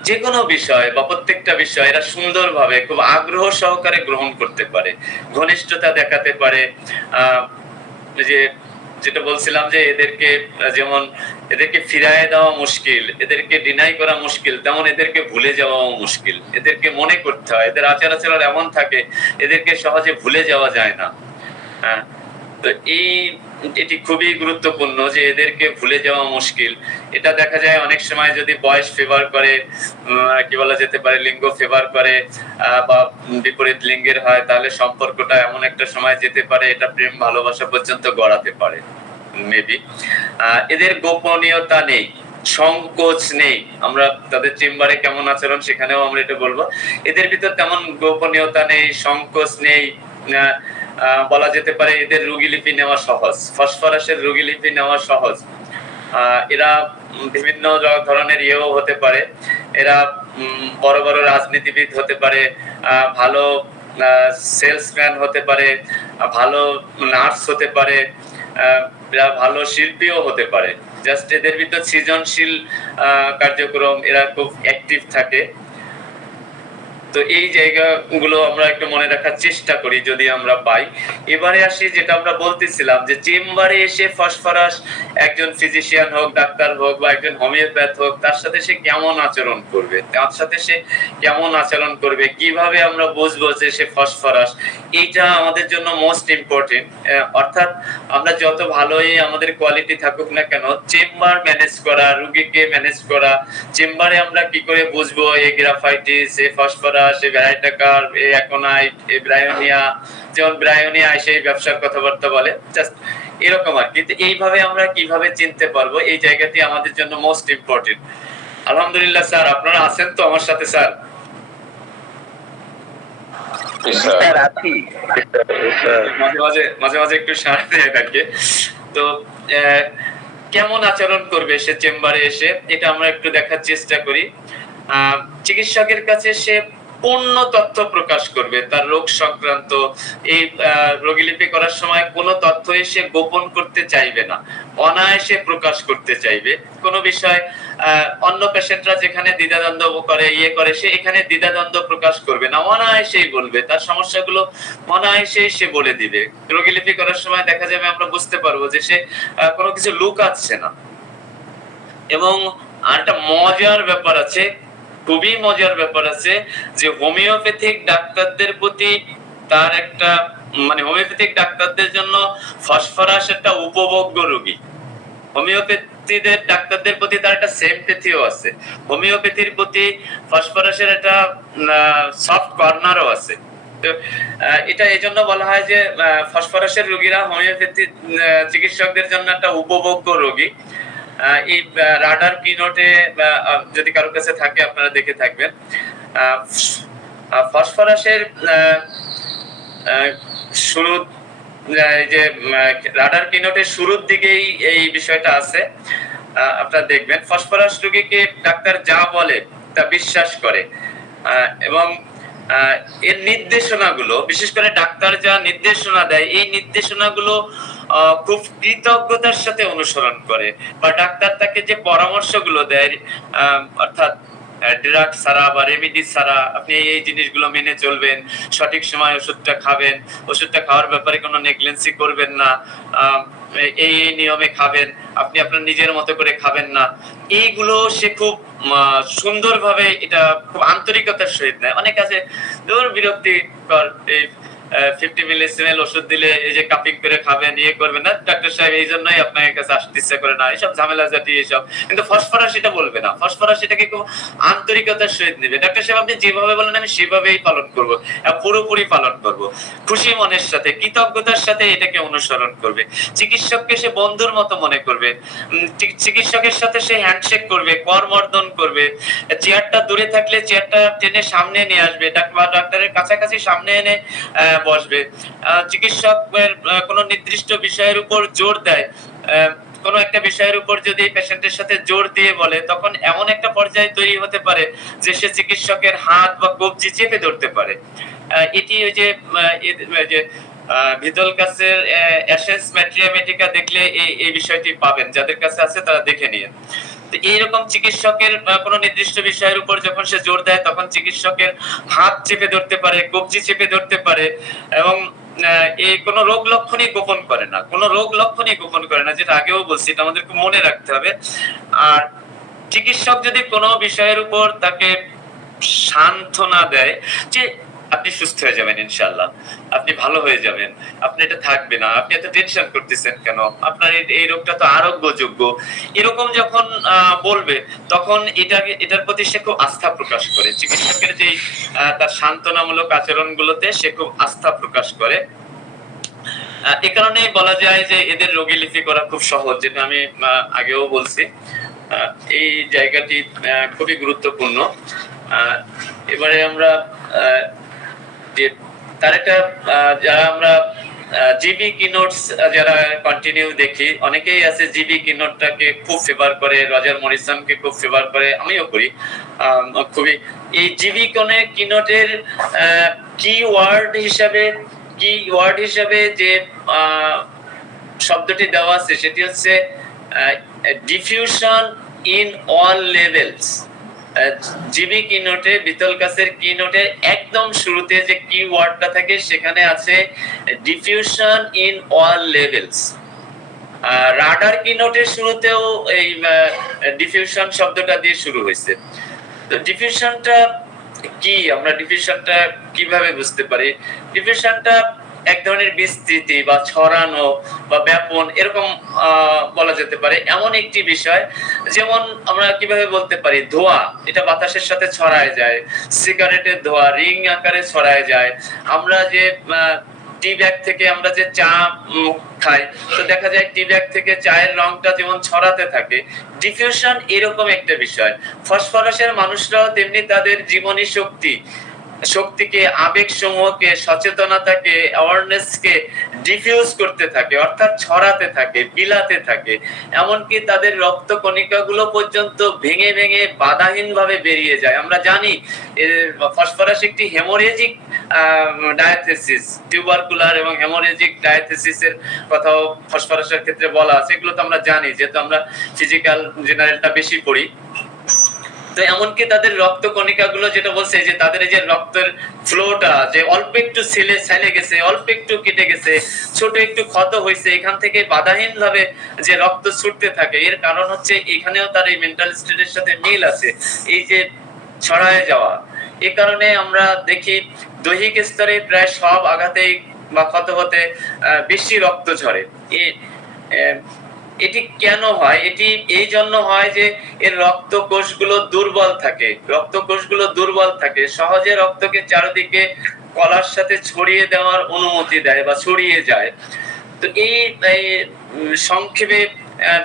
যে কোনো বিষয় বা প্রত্যেকটা বিষয় এরা সুন্দরভাবে খুব আগ্রহ সহকারে গ্রহণ করতে পারে, ঘনিষ্ঠতা দেখাতে পারে। যে যেটা বলছিলাম যে এদেরকে যেমন এদেরকে ফিরায় দেওয়া মুশকিল, এদেরকে ডিনাই করা মুশকিল, তেমন এদেরকে ভুলে যাওয়াও মুশকিল। এদেরকে মনে করতে হয়, এদের আচার আচরণ এমন থাকে এদেরকে সহজে ভুলে যাওয়া যায় না। হ্যাঁ, তো এটি খুবই গুরুত্বপূর্ণ যে এদেরকে ভুলে যাওয়া মুশকিল। এটা দেখা যায় অনেক সময় যদি বয়স ফেভার করে, কি বলা যেতে পারে লিঙ্গ ফেভার করে বা বিপরীত লিঙ্গের হয়, তাহলে সম্পর্কটা এমন একটা সময় যেতে পারে এটা প্রেম ভালোবাসা পর্যন্ত গড়াতে পারে মেবি। এদের গোপনীয়তা নেই, সংকোচ নেই। আমরা তাদের চেম্বারে কেমন আচরণ সেখানেও আমরা এটা বলবো। এদের ভিতর তেমন গোপনীয়তা নেই, সংকোচ নেই। বলা যেতে পারে এদের রোগীলিপি নেওয়া সহজ, ফসফরাসের রোগীলিপি নেওয়া সহজ। এরা বিভিন্ন ধরনের ইয়েও হতে পারে, এরা বড় বড় রাজনীতিবিদ হতে পারে, ভালো সেলসম্যান হতে পারে, ভালো নার্স হতে পারে, এরা ভালো শিল্পীও হতে পারে। জাস্ট এদের ভিতর সৃজনশীল কার্যক্রম, এরা খুব অ্যাক্টিভ থাকে। তো এই জায়গাগুলো আমরা একটু মনে রাখার চেষ্টা করি যদি আমরা পাই। এবারে আসি যেটা আমরা বলতেছিলাম যে চেম্বারে এসে ফসফরাস একজন ফিজিশিয়ান হোক, ডাক্তার হোক বা একজন হোমিওপ্যাথ হোক, তার সাথে সে কেমন আচরণ করবে, তার সাথে সে কেমন আচরণ করবে, কিভাবে আমরা বুঝবো যে সে ফসফরাস, এইটা আমাদের জন্য মোস্ট ইম্পর্টেন্ট। অর্থাৎ আমরা যত ভালোই আমাদের কোয়ালিটি থাকুক না কেন, চেম্বার ম্যানেজ করা, রোগীকে ম্যানেজ করা, চেম্বারে আমরা কি করে বুঝবো এই গ্রাফাইটিস, এই ফসফরাস, এই ভ্যারাইটাকার, এই অ্যাকোনাইট, এই ব্রায়োনিয়া, যেমন ব্রায়োনিয়া এসে ব্যবসার কথাবার্তা বলে, জাস্ট এরকম আর কি। এইভাবে আমরা কিভাবে চিনতে পারবো, এই জায়গাটি আমাদের জন্য মোস্ট ইম্পর্টেন্ট। আলহামদুলিল্লাহ স্যার, আপনারা আছেন তো আমার সাথে? স্যার মাঝে মাঝে একটু সাড়া দিয়ে থাকে। তো কেমন আচরণ করবে সে চেম্বারে এসে, এটা আমরা একটু দেখার চেষ্টা করি। চিকিৎসকের কাছে সে পূর্ণ তথ্য প্রকাশ করবে তার রোগ সংক্রান্ত। এই রোগীলিপি করার সময় কোনো তথ্য এসে গোপন করতে চাইবে না, অনায়াসে প্রকাশ করতে চাইবে। কোনো বিষয় অন্য পেশেন্টরা যেখানে দ্বিধাদ্বন্দ্ব করে সে এখানে দ্বিধাদ্বন্দ্ব প্রকাশ করবে না, অনায়াসেই বলবে, তার সমস্যাগুলো অনায়াসেই সে বলে দিবে। রোগীলিপি করার সময় দেখা যাবে আমরা বুঝতে পারবো যে সে কোনো কিছু লুকাচ্ছে না। এবং আর একটা মজার ব্যাপার আছে, খুবই মজার ব্যাপার আছে, যে হোমিওপ্যাথিক ডাক্তারদের প্রতি তার একটা মানে হোমিওপ্যাথিক ডাক্তারদের জন্য ফসফরাস একটা উপভোগ্য রোগী। হোমিওপ্যাথিদের ডাক্তারদের প্রতি তার একটা সিম্প্যাথিও আছে। হোমিওপ্যাথির প্রতি ফসফরাসের একটা সফট কর্নারও আছে। তো এটা এজন্য বলা হয় যে ফসফরাসের রোগীরা হোমিওপ্যাথি চিকিৎসকদের জন্য একটা উপভোগ্য রোগী। এই রাডার কিনোটে যদি কারোর কাছে থাকে আপনারা দেখে থাকবেন, ফসফরাসের শুরু যে রাডার কিনোটের শুরুর দিকেই এই বিষয়টা আছে। আপনারা দেখবেন ফসফরাস রোগীকে ডাক্তার যা বলে তা বিশ্বাস করে, এবং এর নির্দেশনাগুলো, বিশেষ করে ডাক্তার যা নির্দেশনা দেয় এই নির্দেশনাগুলো খুব কৃতজ্ঞতার সাথে অনুসরণ করে, বা ডাক্তার তাকে যে পরামর্শগুলো দেয় অর্থাৎ ড্রাগ ছাড়া বা রেমিডি ছাড়া আপনি এই জিনিসগুলো মেনে চলবেন, সঠিক সময় ওষুধটা খাবেন, ওষুধটা খাওয়ার ব্যাপারে কোনো নেগলেন্সি করবেন না, এই নিয়মে খাবেন, আপনি আপনার নিজের মতো করে খাবেন না, এইগুলো সে খুব সুন্দরভাবে এটা খুব আন্তরিকতার সহিত নেয়। অনেক আছে দূর বিরক্তিকর, এই 50 মিলিসিমেল ওষুধ দিলে এই যে কাপিং করে খাবেন, ইয়ে করবেন না ডাক্তার সাহেব, এই জন্যই আপনার কাছে আসতে ইচ্ছা করে না, এইসব ঝামেলা জাতি এইসব। কিন্তু ফসফরাস এটা বলবে না, ফসফরাস এটাকে খুব আন্তরিকতার সহিত নেবে। ডাক্তার সাহেব আপনি যেভাবে বলেন আমি সেভাবেই পালন করব, পুরোপুরি পালন করব, খুশি মনের সাথে কৃতজ্ঞতার সাথে এটাকে অনুসরণ করবে। চিকিৎসককে সে বন্ধুর মতো মনে করবে, চিকিৎসকের সাথে সে হ্যান্ডশেক করবে, করমর্দন করবে, চেয়ারটা দূরে থাকলে চেয়ারটা টেনে সামনে নিয়ে আসবে, ডাক্তারের কাছাকাছি সামনে এনে বসবে। চিকিৎসকের কোনো নির্দিষ্ট বিষয়ের উপর জোর দেয়, কোনো একটা বিষয়ের উপর যদি পেশেন্টের সাথে জোর দিয়ে বলে, তখন এমন একটা পর্যায়ে তৈরি হতে পারে যে সে চিকিৎসকের হাত বা কবজি চেপে ধরতে পারে। এটি ওই যে ভিতলকাসের অ্যাসেন্স ম্যাট্রিয়ামেটিকা দেখলে এই বিষয়টি পাবেন, যাদের কাছে আছে তারা দেখে নিয়ে। তো এইরকম চিকিৎসকের কোনো নির্দিষ্ট বিষয়ের উপর যখন সে জোর দেয়, তখন চিকিৎসকের হাত চেপে ধরতে পারে, কবজি চেপে ধরতে পারে, এবং এই কোনো রোগ লক্ষণই গোপন করে না, কোনো রোগ লক্ষণই গোপন করে না, যেটা আগেও বলছি, এটা আমাদেরকে মনে রাখতে হবে। আর চিকিৎসক যদি কোনো বিষয়ের উপর তাকে সান্ত্বনা দেয় যে আপনি সুস্থ হয়ে যাবেন, ইনশাআল্লাহ আপনি ভালো হয়ে যাবেন, আপনি এটা থাকবে না, আপনি এত টেনশন করতেছেন কেন, আপনার এই রোগটা তো আরোগ্যযোগ্য, এরকম যখন বলবে, তখন এটার প্রতি সে খুব আস্থা প্রকাশ করে। চিকিৎসকের যে তার সান্ত্বনামূলক আচরণগুলোতে সে খুব আস্থা প্রকাশ করে। এ কারণে বলা যায় যে এদের রোগী লিপি করা খুব সহজ, যেটা আমি আগেও বলছি। এই জায়গাটি খুবই গুরুত্বপূর্ণ। এবারে আমরা যে তার একটা যারা আমরা জিবি কিনোটস যারা কন্টিনিউ দেখি, অনেকেই আছে জিবি কিনোটটাকে খুব ফেভার করে, রজার মরিসনকে খুব ফেভার করে, আমিও করি খুবই। এই জিবি কিনোটের কিওয়ার্ড হিসাবে যে শব্দটি দেওয়া আছে সেটি হচ্ছে diffusion in all levels. GB কিনোটে, ভিতলকাসের কিনোটের একদম শুরুতে যে কিওয়ার্ডটা থাকে সেখানে আছে diffusion in all levels. Radar কিনোটের শুরুতেও এই ডিফিউশন শব্দটা দিয়ে শুরু হয়েছে। তো ডিফিউশনটা কি, আমরা ডিফিউশনটা কিভাবে বুঝতে পারি? ডিফিউশনটা এক ধরনের বিস্তৃতি বা ছড়ানো বা ব্যাপন, এরকম বলা যেতে পারে, এমন একটি বিষয়। যেমন আমরা কিভাবে বলতে পারি ধোঁয়া, এটা বাতাসের সাথে ছড়ায় যায়, সিগারেটের ধোঁয়া রিং আকারে ছড়ায় যায়। আমরা যে টি ব্যাগ থেকে আমরা যে চা খাই, তো দেখা যায় টি ব্যাগ থেকে চায়ের রংটা যেমন ছড়াতে থাকে, ডিফিউশন এরকম একটা বিষয়। ফসফরাসের মানুষরাও তেমনি তাদের জীবনী শক্তিকে, আবেগ সমূহকে, সচেতনতাকে, অ্যাওয়ারনেসকে ডিফিউজ করতে থাকে, অর্থাৎ ছড়াতে থাকে, বিলাতে থাকে। এমনকি তাদের রক্ত কণিকাগুলো পর্যন্ত ভেঙে ভেঙে বাধাহীনভাবে বেরিয়ে যায়। আমরা জানি ফসফরাস একটি হেমোরেজিক ডায়াথেসিস, টিউবারকুলার এবং হেমোরেজিক ডায়াথেসিসের কথাও ফসফরাসের ক্ষেত্রে বলা আছে। এগুলো তো আমরা জানি, যেহেতু আমরা ফিজিক্যাল জেনারেলটা বেশি পড়ি। তো এমনকি তাদের রক্ত কণিকাগুলো যেটা বলছে যে তাদের এই যে রক্তের ফ্লোটা যে অল্প একটু ছেলে গেছে, অল্প একটু কেটে গেছে, ছোট একটু ক্ষত হয়েছে, এখান থেকে বাধাহীন ভাবে যে রক্ত ছুটতে থাকে, এর কারণ হচ্ছে এখানেও তার এই মেন্টাল স্টেটের সাথে মিল আছে, এই যে ছড়ায় যাওয়া। এই কারণে আমরা দেখি দৈহিক স্তরে প্রায় সব আঘাতেই বা ক্ষত হতে বেশি রক্ত ঝরে। এটি কেন হয়? এটি এই জন্য হয় যে এর রক্ত কোষগুলো দুর্বল থাকে, রক্ত কোষগুলো দুর্বল থাকে, সহজে রক্তকে চারিদিকে কলার সাথে ছড়িয়ে দেওয়ার অনুমতি দেয় বা ছড়িয়ে যায়। তো এই সংক্ষেপে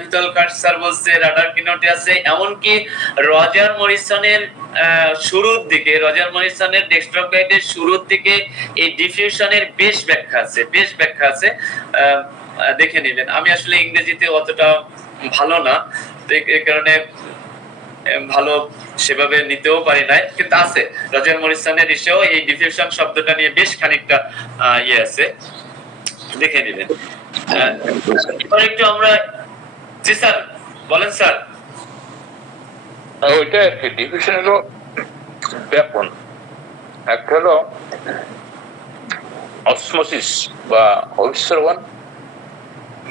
ভিতল স্যার বলছে রাডার কিনোটে আছে, এমনকি রজার মরিসনের শুরুর দিকে, রজার মরিসনের ডেস্কটপ গাইডের শুরুর দিকে এই ডিফিউশনের বেশ ব্যাখ্যা আছে, দেখে নেবেন। আমি আসলে ইংরেজিতে অতটা ভালো না, এই কারণে ভালো সেভাবে নিতেও পারি নাই, কিন্তু আছে রজার মরিসনের ইসেও এই ডিফিউশন শব্দটা নিয়ে বেশ খানিকটা ইয়ে আছে, দেখে নেবেন। এবার একটু আমরা, জি স্যার বলেন স্যার। ওইটা আর কি, ডিফিউশন হলো ব্যাপন, একটা হলো অসমোসিস বা অভিস্রবণ,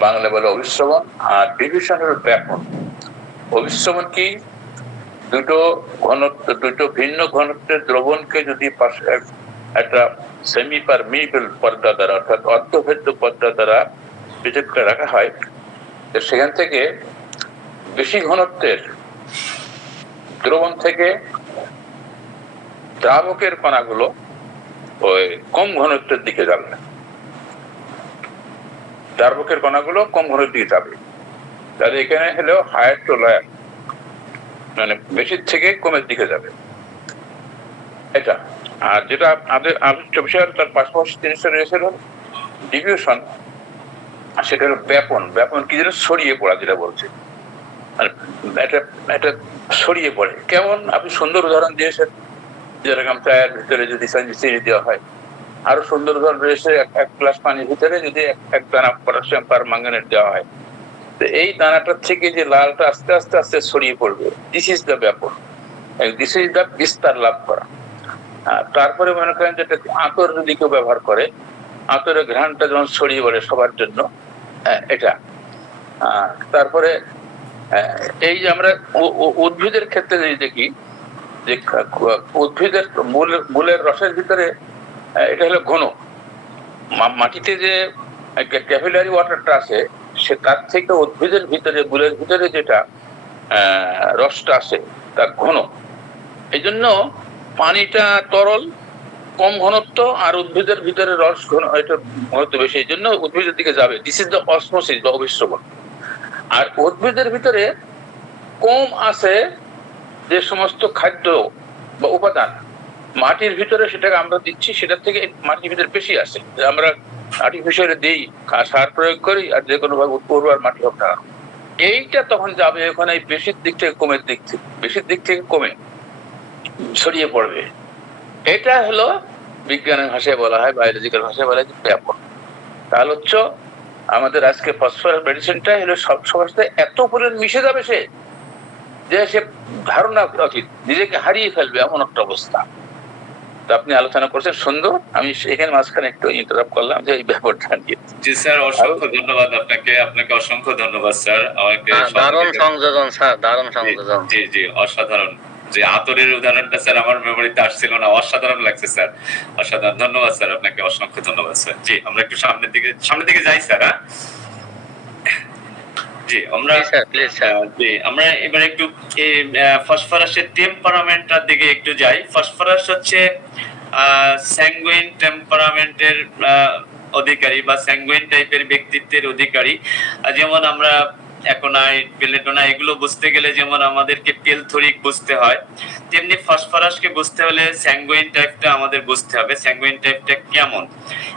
বাংলা বলে অভিস্রবণ, আর ডিফিউশন হলো ব্যাপন। অভিস্রবণ কি? দুটো ভিন্ন ঘনত্বের দ্রবণকে যদি একটা সেমি পারমিয়েবল পর্দা দ্বারা, অর্থাৎ অর্ধভেদ্য পর্দা দ্বারা পৃথক করে রাখা হয়, সেখান থেকে বেশি ঘনত্বের দ্রবণ থেকে দ্রাবকের কণাগুলো ওই কম ঘনত্বের দিকে যাবে, দ্রাবকের কণাগুলো কম ঘনত্বের দিকে যাবে। তাহলে এখানে হলো হায়ার টু লয়ার, মানে বেশির থেকে কমের দিকে যাবে এটা। আর যেটা আলোচ্য বিষয় তার পাশাপাশি জিনিসটা রয়েছে ডিফিউশন, সেটা হলো ব্যাপন। ব্যাপন কি যেন ছড়িয়ে পড়া, যেটা বলছে এটা ছড়িয়ে পড়ে। কেমন? আপনি সুন্দর উদাহরণ দিয়েছেন, যেরকম চায়ের ভিতরে যদি চিনি দেওয়া হয়, আরো সুন্দর উদাহরণ রয়েছে এক গ্লাস পানির ভিতরে যদি এক দানা পটাশিয়াম পারম্যাঙ্গানেট দেওয়া হয়, তো এই দানাটার থেকে যে লালটা আস্তে আস্তে আস্তে ছড়িয়ে পড়বে, দিস ইজ দ্য ব্যাপন, দিস ইজ দ্য বিস্তার লাভ করা। তারপরে মনে করেন যেটা আতর যদি কেউ ব্যবহার করে, আতরের ঘ্রাণটা যেমন ছড়িয়ে পড়ে সবার জন্য, এটা। তারপরে এই যে আমরা উদ্ভিদের ক্ষেত্রে যদি দেখি যে উদ্ভিদের মূলের রসের ভিতরে এটা হলো ঘন, মাটিতে যে ক্যাপিলারি ওয়াটারটা আছে সে তার থেকে উদ্ভিদের ভিতরে, মূলের ভিতরে যেটা রসটা আছে তা ঘন। এই জন্য পানিটা তরল, কম ঘনত্ব, আর উদ্ভিদের ভিতরে রস ঘন, এটা ঘনত্ব বেশি, এই জন্য উদ্ভিদের দিকে যাবে। দিস ইজ দ্য অসমোসিস বা অভিস্রবণ। আর উদ্ভিদের ভিতরে কম আছে যে সমস্ত খাদ্য বা উপাদান, মাটির ভিতরে সেটাকে আমরা দিচ্ছি, সেটার থেকে মাটির ভিতরে বেশি আসে। আমরা আর্টিফিশিয়ালি দিই, সার প্রয়োগ করি, আর যে কোনো ভাবে উর্বর মাটি হোক না, এইটা তখন যাবে ওখানে বেশির দিক থেকে কমের দিক থেকে, বেশির দিক থেকে কমে ছড়িয়ে পড়বে। এটা হলো বিজ্ঞানের ভাষায় বলা হয়, বায়োলজিক্যাল ভাষায় বলা হয় ব্যাপন। তাহলে হচ্ছে আমাদের আজকে ফসফরাস মেডিসিনটা হলো সবার সাথে এত পরিমাণ মিশে যাবে যে সে ধারণা অতীত, নিজেকে হারিয়ে ফেলবে, এমন একটা অবস্থা। তো আপনি আলোচনা করছেন সুন্দর, আমি এখানে মাঝখানে একটু ইন্টারাপ্ট করলাম যে এই ব্যাপারটা নিয়ে। জি স্যার, অসংখ্য ধন্যবাদ আপনাকে অসংখ্য ধন্যবাদ স্যার। আমাকে দারুণ সংযোজন স্যার, দারুণ সংযোজন। জি জি, অসাধারণ। যে আতরের উদাহরণটা স্যার আমার মেমোরিতে আসছিল না, অসাধারণ লাগছে স্যার, অসাধারণ। ধন্যবাদ স্যার, আপনাকে অসংখ্য ধন্যবাদ স্যার। জি, আমরা একটু সামনের দিকে যাই স্যার। জি, আমরা এবার একটু ফসফরাসের টেম্পারামেন্টের দিকে একটু যাই। ফসফরাস হচ্ছে স্যাঙ্গুইন টেম্পারামেন্টের অধিকারী বা স্যাঙ্গুইন টাইপের ব্যক্তিত্বের অধিকারী। যেমন আমরা অ্যাকোনাইট, পেলেটোনা এগুলো বুঝতে গেলে যেমন আমাদেরকে পেলথোরিক বুঝতে হয়, তেমনি ফসফরাসকে বুঝতে হলে স্যাঙ্গুইন টাইপটা আমাদের বুঝতে হবে। স্যাঙ্গুইন টাইপটা কেমন,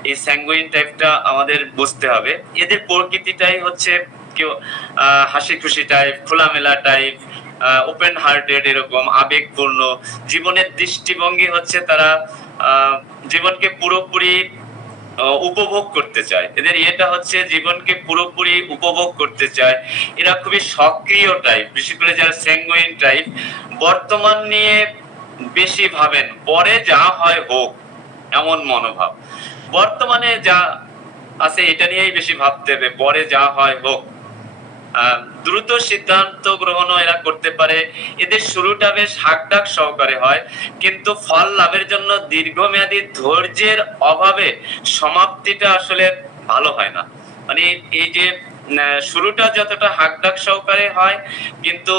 এই স্যাঙ্গুইন টাইপটা আমাদের বুঝতে হবে। এদের প্রকৃতিটাই হচ্ছে কেউ হাসি খুশি টাইপ, খোলামেলা টাইপ, ওপেন হার্টেড, এরকম আবেগপূর্ণ জীবনের দৃষ্টিভঙ্গি হচ্ছে। তারা জীবনকে পুরোপুরি উপভোগ করতে চায়, এদের ইয়েটা হচ্ছে জীবনকে পুরোপুরি উপভোগ করতে চায়। এরা খুবই সক্রিয় টাইপ, বিশেষ করে যারা স্যাঙ্গুইন টাইপ বর্তমান নিয়ে বেশি ভাবেন, পরে যা হয় হোক এমন মনোভাব। বর্তমানে যা আছে এটা নিয়েই বেশি ভাবতে হবে, পরে যা হয় হোক। দ্রুত সিদ্ধান্ত গ্রহণও এরা করতে পারে। এদের শুরুটা বেশ হাকডাক সহকারে হয়, কিন্তু ফল লাভের জন্য দীর্ঘমেয়াদী ধৈর্যের অভাবে সমাপ্তিটা আসলে ভালো হয় না। মানে এই যে শুরুটা যতটা হাকডাক সহকারে হয়, কিন্তু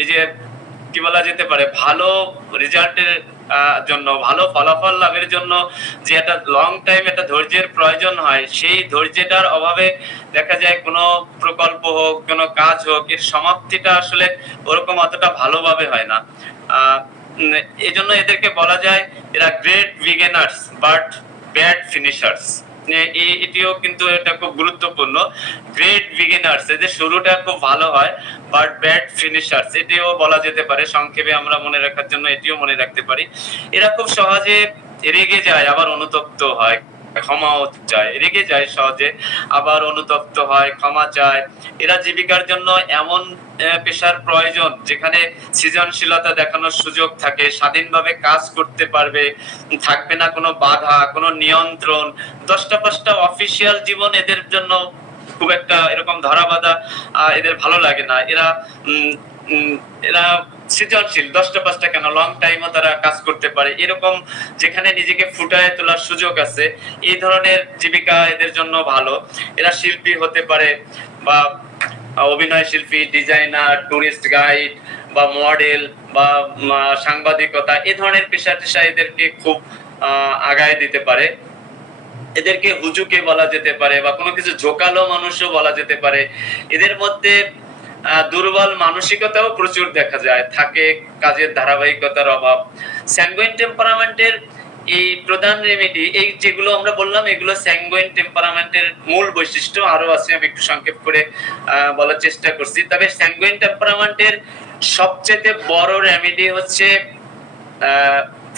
এই যে কি বলা যেতে পারে ভালো রেজাল্টের জন্য, ভালো ফলাফল লাভের জন্য যে একটা লং টাইম একটা ধৈর্যের প্রয়োজন হয়, সেই ধৈর্যটার অভাবে দেখা যায় কোনো প্রকল্প হোক, কোনো কাজ হোক, এর সমাপ্তিটা আসলে ওরকম অতটা ভালোভাবে হয় না। এই জন্য এদেরকে বলা যায় এরা গ্রেট বিগিনার্স বাট ব্যাড ফিনিশার্স। এটিও কিন্তু এটা খুব গুরুত্বপূর্ণ। গ্রেট বিগিনার্স, এদের শুরুটা খুব ভালো হয়, বাট ব্যাড ফিনিশার্স এটিও বলা যেতে পারে। সংক্ষেপে আমরা মনে রাখার জন্য এটিও মনে রাখতে পারি। এরা খুব সহজে রেগে যায়, আবার অনুতপ্ত হয়, ক্ষমাও চায়। রেগে যায় সহজে, আবার অনুতপ্ত হয়, ক্ষমা চায়। এরা জীবিকার জন্য এমন পেশার প্রয়োজন যেখানে সৃজনশীলতা দেখানোর সুযোগ থাকে, স্বাধীনভাবে কাজ করতে পারবে, থাকবে না কোনো বাধা, কোনো নিয়ন্ত্রণ। 10টা-5টা অফিসিয়াল জীবন এদের জন্য খুব একটা এরকম ধরাবাঁধা এদের ভালো লাগে না। এরা সৃজনশীল, 10টা-5টা কেন, লং টাইমও তারা কাজ করতে পারে, এরকম যেখানে নিজেকে ফুটায় তোলার সুযোগ আছে, এই ধরনের জীবিকা এদের জন্য ভালো। এরা শিল্পী হতে পারে, বা অভিনয় শিল্পী, ডিজাইনার, টুরিস্ট গাইড বা মডেল বা সাংবাদিকতা, এই ধরনের পেশা টেশা এদেরকে খুব আগায় দিতে পারে। এদেরকে হুজুকে বলা যেতে পারে, বা কোনো কিছু ঝোকালো মানুষও বলা যেতে পারে। এদের মধ্যে দুর্বল মানসিকতাও প্রচুর দেখা যায়, থাকে কাজের ধারাবাহিকতার অভাব। স্যাঙ্গুইন টেম্পারামেন্টের এই প্রধান রেমেডি, এই যেগুলো আমরা বললাম, এগুলো স্যাঙ্গুইন টেম্পারামেন্টের মূল বৈশিষ্ট্য। আরো আছে, আমি একটু সংক্ষেপ করে বলার চেষ্টা করছি। তবে স্যাঙ্গুইন টেম্পারামেন্টের সবচেয়ে বড় রেমেডি হচ্ছে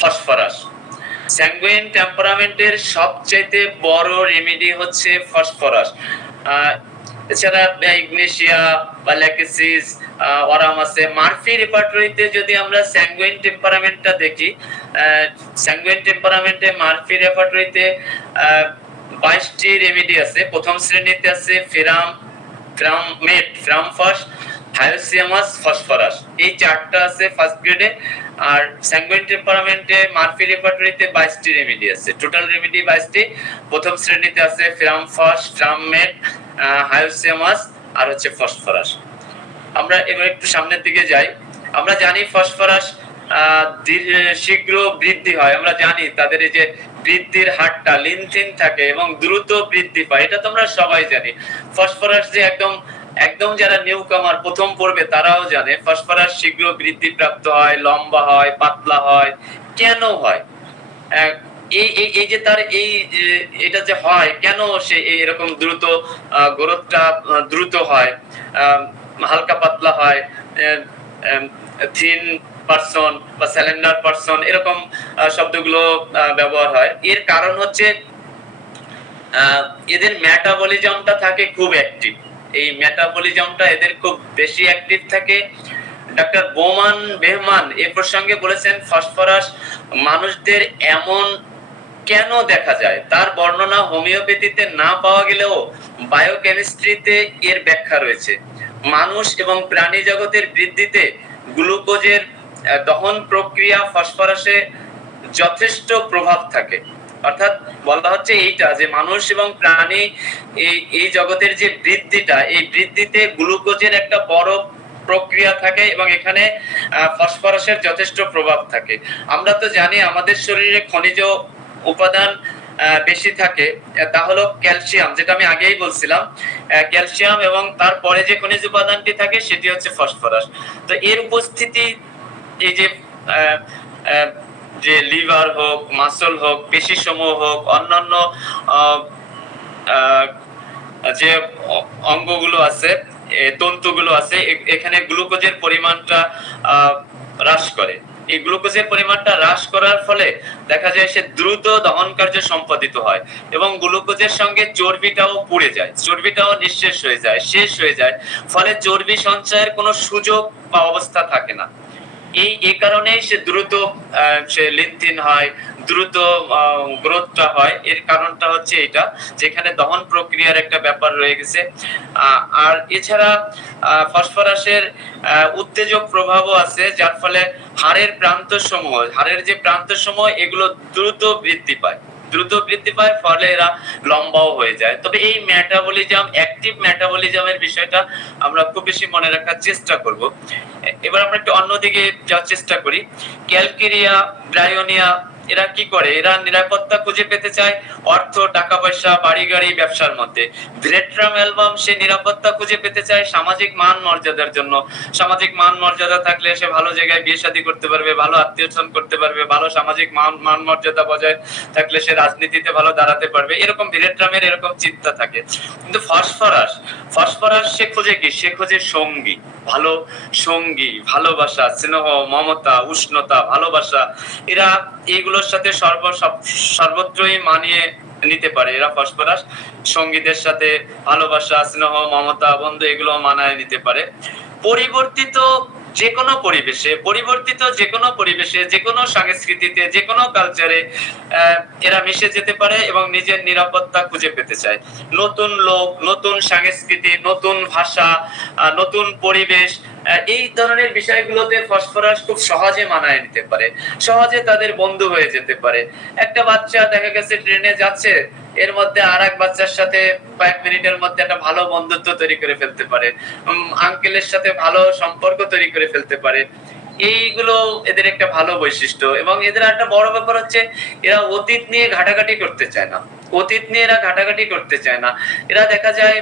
ফসফরাস। স্যাঙ্গুইন টেম্পারামেন্টের সবচেয়ে বড় রেমেডি হচ্ছে ফসফরাস। এছাড়া ইগনেশিয়া বা ল্যাকেসিস, অরাম আছে। মার্ফি রেপার্টরিতে যদি আমরা স্যাঙ্গুইন টেম্পারামেন্টটা দেখি, স্যাঙ্গুইন টেম্পারামেন্টে মার্ফি রেপার্টরিতে 22টি রেমেডি আছে। প্রথম শ্রেণীতে আছে ফেরাম, ফ্রামমেট, ফ্রামফস, হায়োসিয়ামাস, ফসফরাস, এই 4টা আছে ফার্স্ট গ্রেডে। আর স্যাঙ্গুইন টেম্পারামেন্টে মার্ফি রেপার্টরিতে 22টি রেমেডি আছে, টোটাল রেমেডি 22টি। প্রথম শ্রেণীতে আছে ফ্রামফস, ফ্রামমেট, হায়োসিয়ামাস আর হচ্ছে ফসফরাস। আমরা এবার একটু সামনের দিকে যাই। আমরা জানি ফসফরাস শীঘ্র বৃদ্ধি হয়, আমরা জানি তাদের এই যে বৃদ্ধির হারটা লিনথিন থাকে এবং দ্রুত বৃদ্ধি পায়, এটা তোমরা সবাই জানি। ফসফরাস যে একদম যারা নিউ কামার প্রথম পড়বে তারাও জানে ফসফরাস শীঘ্র বৃদ্ধি প্রাপ্ত হয়, লম্বা হয়, পাতলা হয়। কেন হয়? এই যে তার এটা যে হয়, কেন সে এরকম দ্রুত গ্রোথটা দ্রুত হয়, হালকা পাতলা হয়, থিন পারসন বা স্যালেন্ডার পারসন, এরকম শব্দগুলো ব্যবহার হয়। এর কারণ হচ্ছে এদের মেটাবলিজমটা থাকে খুব অ্যাক্টিভ। এই মেটাবলিজমটা এদের খুব বেশি অ্যাক্টিভ থাকে। ডক্টর বোমান বেহমান এ প্রসঙ্গে বলেছেন ফসফরাস মানুষদের এমন কেন দেখা যায়, তার বর্ণনা হোমিওপ্যাথিতে না পাওয়া গেলেও বায়োকেমিস্ট্রিতে এর ব্যাখ্যা রয়েছে। মানুষ এবং প্রাণী জগতের বৃদ্ধিতে গ্লুকোজের দহন প্রক্রিয়া ফসফরাসে যথেষ্ট প্রভাব থাকে। অর্থাৎ বলা হচ্ছে এইটা যে মানুষ এবং প্রাণী এই জগতের যে বৃদ্ধিটা, এই বৃদ্ধিতে গ্লুকোজের একটা বড় প্রক্রিয়া থাকে এবং এখানে ফসফরাসের যথেষ্ট প্রভাব থাকে। আমরা তো জানি আমাদের শরীরে খনিজ উপাদান বেশি থাকে, তা হলো ক্যালসিয়াম, যেটা আমি আগেই বলছিলাম। ক্যালসিয়াম এবং তারপরে যে খনিজ উপাদানটি থাকে সেটি হচ্ছে ফসফরাস। তো এর উপস্থিতি এই যে লিভার হোক, মাসল হোক, পেশি সমূহ হোক, অন্যান্য যে অঙ্গগুলো আছে, তন্তুগুলো আছে, এখানে গ্লুকোজের পরিমাণটা হ্রাস করে। এই গ্লুকোজের পরিমাণটা হ্রাস করার ফলে দেখা যায় সে দ্রুত দহন কার্য সম্পাদিত হয় এবং গ্লুকোজের সঙ্গে চর্বিটাও পুড়ে যায়, চর্বিটাও নিঃশেষ হয়ে যায়, শেষ হয়ে যায়, ফলে চর্বি সঞ্চয়ের কোনো সুযোগ বা অবস্থা থাকে না। এই কারণেই সে দ্রুত সে লিনথিন হয়, দ্রুত গ্রোথটা হয়। এর কারণটা হচ্ছে এটা, যেখানে দহন প্রক্রিয়ার একটা ব্যাপার রয়ে গেছে। আর এছাড়া ফসফরাসের উত্তেজক প্রভাবও আছে, যার ফলে হাড়ের যে প্রান্তসমূহ এগুলো দ্রুত বৃদ্ধি পায়, ফলে এরা লম্বাও হয়ে যায়। তবে এই মেটাবলিজম, অ্যাক্টিভ মেটাবলিজমের বিষয়টা আমরা খুব বেশি মনে রাখার চেষ্টা করব। এবার আমরা একটু অন্যদিকে যাওয়ার চেষ্টা করি। ক্যালকেরিয়া, ব্রায়োনিয়া এরা কি করে? এরা নিরাপত্তা খুঁজে পেতে চায় অর্থ, টাকা পয়সা, বাড়ি গাড়ি, ব্যবসার মধ্যে। ভ্রেট্রাম অ্যালবাম সে নিরাপত্তা খুঁজে পেতে চায় সামাজিক মান মর্যাদার জন্য। সামাজিক মান মর্যাদা থাকলে সে ভালো জায়গায় বিয়ে শাদী করতে পারবে, ভালো আত্মীয়স্বজন করতে পারবে, ভালো সামাজিক মান মর্যাদা বজায় থাকলে সে রাজনীতিতে ভালো দাঁড়াতে পারবে। এরকম ভ্রেট্রামের এরকম চিন্তা থাকে। কিন্তু ফসফরাস সে খোঁজে কি? সে খোঁজে সঙ্গী, ভালো সঙ্গী, ভালোবাসা, স্নেহ, মমতা, উষ্ণতা, ভালোবাসা। এরা এইগুলোর সাথে সর্বত্রই মানিয়ে নিতে পারে। এরা ফসফরাস সঙ্গীদের সাথে ভালোবাসা, স্নেহ, মমতা, বন্ধু এগুলো মানায় নিতে পারে। পরিবর্তিত যে কোনো পরিবেশে, যে কোনো সংস্কৃতিতে, যে কোনো কালচারে এরা মিশে যেতে পারে এবং নিজের নিরাপত্তা খুঁজে পেতে চায়। নতুন লোক, নতুন সংস্কৃতি, নতুন ভাষা, নতুন পরিবেশ, এই ধরনের বিষয়গুলোতে ফসফরাস খুব সহজে মানায় নিতে পারে, সহজে তাদের বন্ধু হয়ে যেতে পারে। একটা বাচ্চা দেখা গেছে ট্রেনে যাচ্ছে, এর মধ্যে আরেক বাচ্চার সাথে কয়েক মিনিটের মধ্যে একটা ভালো বন্ধুত্ব তৈরি করে ফেলতে পারে, আঙ্কেলের সাথে ভালো সম্পর্ক তৈরি করে ফেলতে পারে। এইগুলো এদের একটা ভালো বৈশিষ্ট্য। এবং এদের একটা বড় ব্যাপার হচ্ছে এরা অতীত নিয়ে ঘাটাঘাটি করতে চায় না। এরা দেখা যায়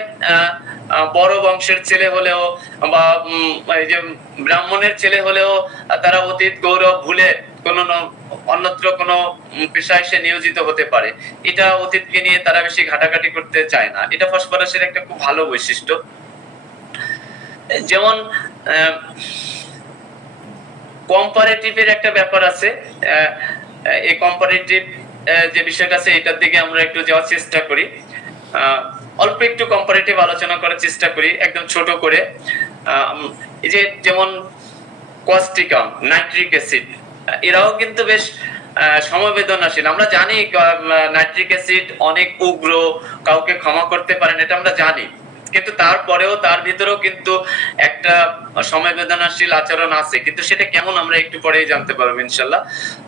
বড় বংশের ছেলে হলেও বা এই যে ব্রাহ্মণের ছেলে হলেও তারা অতীত গৌরব ভুলে অন্যত্র কোনো পেশায় সে নিয়োজিত হতে পারে। এটা অতীতকে নিয়ে তারা বেশি ঘাটাঘাটি করতে চায় না। এটা ফসফরাসের একটা খুব ভালো বৈশিষ্ট্য। যেমন কম্পারেটিভের একটা ব্যাপার আছে। এই কম্পারেটিভ যে বিষয়টা আছে এটার দিকে আমরা একটু যাওয়ার চেষ্টা করি। অল্প একটু কম্পারেটিভ আলোচনা করার চেষ্টা করি, একদম ছোট করে। এই যে যেমন কস্টিকাম, নাইট্রিক অ্যাসিড, এরাও কিন্তু বেশ সমবেদনাশীল। আমরা জানি নাইট্রিক অ্যাসিড অনেক উগ্র, কাউকে ক্ষমা করতে পারেন, এটা আমরা জানি। কিন্তু তারপরেও তার ভিতরেও কিন্তু একটা সমবেদনাশীল আচরণ আছে। কিন্তু সেটা কেমন আমরা একটু পরেই জানতে পারবো ইনশাআল্লাহ।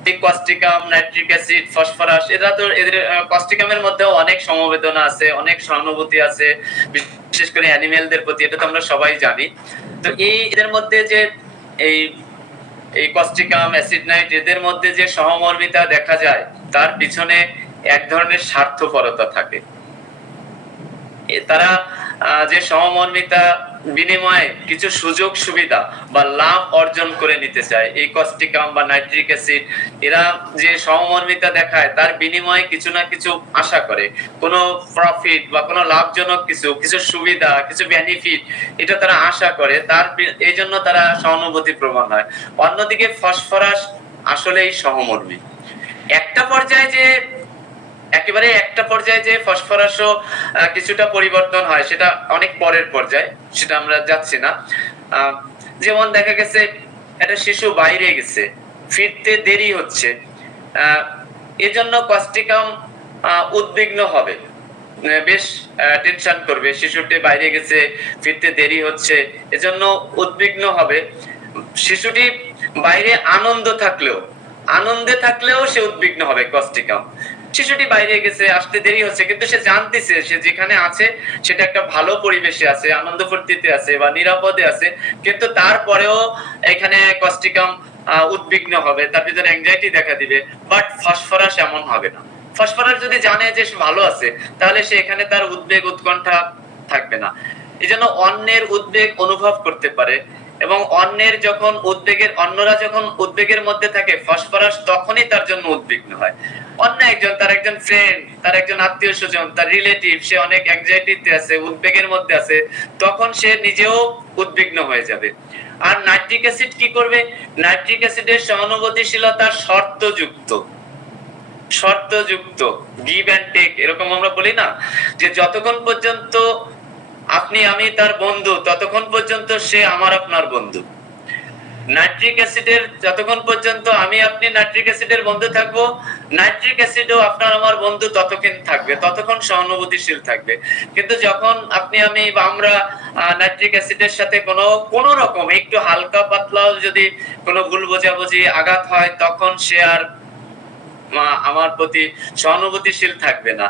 এই কস্টিকাম, নাইট্রিক অ্যাসিড, ফসফরাস, এরা তো এদের কস্টিকামের মধ্যেও অনেক সমবেদনা আছে, অনেক সহানুভূতি আছে, বিশেষ করে অ্যানিমেলদের প্রতি, এটা তো আমরা সবাই জানি। তো এদের মধ্যে যে এই কস্টিকাম, অ্যাসিড, এদের মধ্যে যে সহমর্মিতা দেখা যায়, তার পিছনে এক ধরনের স্বার্থপরতা থাকে। তারা যে সহমর্মিতা বিনিময়ে কিছু সুযোগ সুবিধা বা লাভ অর্জন করে নিতে চায়। এই কস্টিকাম বা নাইট্রিক অ্যাসিড এরা যে সহমর্মিতা দেখায়, তার বিনিময়ে কিছু না কিছু আশা করে, কোনো প্রফিট বা কোনো লাভজনক কিছু সুবিধা, কিছু বেনিফিট, এটা তারা আশা করে। এই জন্য তারা সহানুভূতি প্রবণ হয়। অন্যদিকে ফসফরাস আসলেই সহমর্মী। একটা পর্যায়ে যে ফসফরাসও কিছুটা পরিবর্তন হয়, সেটা অনেক পরের পর্যায়ে, সেটা আমরা যাচ্ছি না। যেমন দেখা গেছে একটা শিশু বাইরে গেছে, ফিরতে দেরি হচ্ছে, এজন্য কস্টিকাম উদ্বিগ্ন হবে, বেশ টেনশন করবে। শিশুটি বাইরে গেছে, ফিরতে দেরি হচ্ছে, এজন্য উদ্বিগ্ন হবে। শিশুটি বাইরে আনন্দে থাকলেও সে উদ্বিগ্ন হবে কস্টিকাম। শিশুটি বাইরে গেছে, আসতে দেরি হচ্ছে, কিন্তু সে জানতেছে সে যেখানে আছে সেটা একটা ভালো পরিবেশে আছে, আনন্দ ফুর্তিতে আছে বা নিরাপদে আছে, কিন্তু তারপরেও এখানে কস্টিকাম উদ্বিগ্ন হবে, তার ভিতরে অ্যাংজাইটি দেখা দিবে। বাট ফসফরাস এমন হবে না। ফসফরাস যদি জানে যে সে ভালো আছে, তাহলে সে এখানে তার উদ্বেগ উৎকণ্ঠা থাকবে না। এজন্য অন্যের উদ্বেগ অনুভব করতে পারে এবং অন্যরা যখন উদ্বেগের মধ্যে থাকে, ফসফরাস তখনই তার জন্য উদ্বিগ্ন হয়। অন্য একজন, তার একজন ফ্রেন্ড, তার একজন আত্মীয় স্বজন, তার রিলেটিভ, সে অনেক অ্যাংজাইটিতে আছে, উদ্বেগের মধ্যে আছে, তখন সে নিজেও উদ্বিগ্ন হয়ে যাবে। আর নাইট্রিক অ্যাসিড কি করবে? নাইট্রিক অ্যাসিডের সহানুভূতিশীলতা শর্তযুক্ত, গিভ এন্ড টেক, এরকম আমরা বলি না, যে যতক্ষণ পর্যন্ত আপনি আমি তার বন্ধু, ততক্ষণ পর্যন্ত সে আমার আপনার বন্ধু। নাইট্রিক অ্যাসিডের যতক্ষণ পর্যন্ত আমি আপনি নাইট্রিক অ্যাসিডের বন্ধু থাকবো, নাইট্রিক অ্যাসিডও আপনার আমার বন্ধু ততক্ষণ থাকবে, ততক্ষণ সহানুভূতিশীল থাকবে। কিন্তু যখন আপনি আমি বা আমরা নাইট্রিক অ্যাসিডের সাথে কোনো রকম একটু হালকা পাতলাও যদি কোনো ভুল বোঝাবুঝি আঘাত হয়, তখন সে আর আমার প্রতি সহানুভূতিশীল থাকবে না,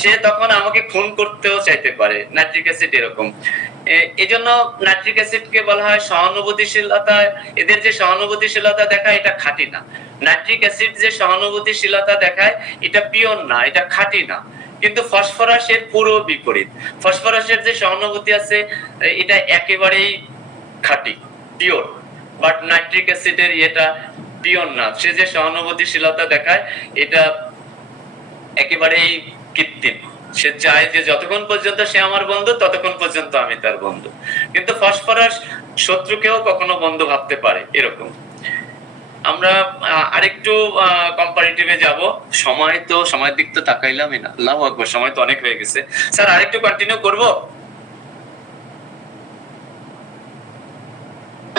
সে তখন আমাকে খুন করতেও চাইতে পারে। নাইট্রিক অ্যাসিড এরকম। এজন্য নাইট্রিক অ্যাসিডকে বলা হয় সহানুভূতিশীলতা। এদের যে সহানুভূতিশীলতা দেখায় এটা খাঁটি না। নাইট্রিক অ্যাসিড যে সহানুভূতিশীলতা দেখায় এটা পিওর না, এটা খাঁটি না। কিন্তু ফসফরাসের পুরো বিপরীত। ফসফরাসের যে সহানুভূতি আছে এটা একেবারেই খাঁটি, পিওর। বাট নাইট্রিক অ্যাসিডের এটা পিওর না, সে যে সহানুভূতিশীলতা দেখায় এটা একেবারেই কৃত্রিম। সে চায় যে যতক্ষণ পর্যন্ত সে আমার বন্ধু, ততক্ষণ পর্যন্ত আমি তার বন্ধু। কিন্তু ফসফরাস শত্রুকেও কখনো বন্ধু ভাবতে পারে, এরকম। আমরা আরেকটু কম্পারেটিভে যাব। সময়ের দিক তো তাকাইলামই না। আল্লাহু আকবার, সময় তো অনেক হয়ে গেছে। স্যার আরেকটু কন্টিনিউ করব?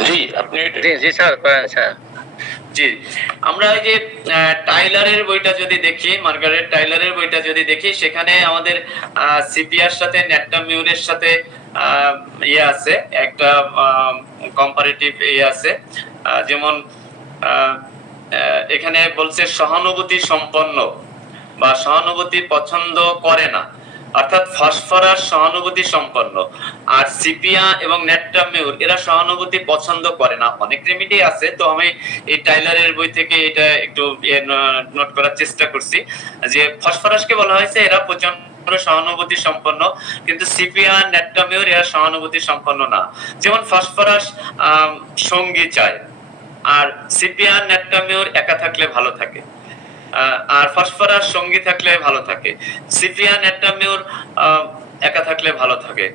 জি, আপনি জি স্যার, করেন স্যার। জি, আমরা এই যে টাইলারের বইটা যদি দেখি, মার্গারেট টাইলারের বইটা যদি দেখি, সেখানে আমাদের সিপিআর সাথে ন্যাট্টামিউরের সাথে ইয়ে আছে, একটা কম্পারেটিভ ইয়ে আছে। যেমন এখানে বলছে সহানুভূতি সম্পন্ন বা সহানুভূতি পছন্দ করে না, অর্থাৎ ফসফরাস সহানুভূতি সম্পন্ন, আর সিপিয়া এবং ন্যাট্টামিউর এরা সহানুভূতি পছন্দ করে না। অনেক রেমিডি আছে, তো আমি এই টাইলারের বই থেকে এটা একটু নোট করার চেষ্টা করছি, যে ফসফরাসকে বলা হয়েছে এরা প্রচন্ড সহানুভূতি সম্পন্ন, কিন্তু সিপিয়া ন্যাট্টামিউর এরা সহানুভূতি সম্পন্ন না। যেমন ফসফরাস সঙ্গী চায়, আর সিপিয়া ন্যাট্টামিউর একা থাকলে ভালো থাকে, আর ফসফরাস সঙ্গী থাকলে ভালো থাকে। সিপিয়া ন্যাট্টামিউর একা থাকলে ভালো থাকে।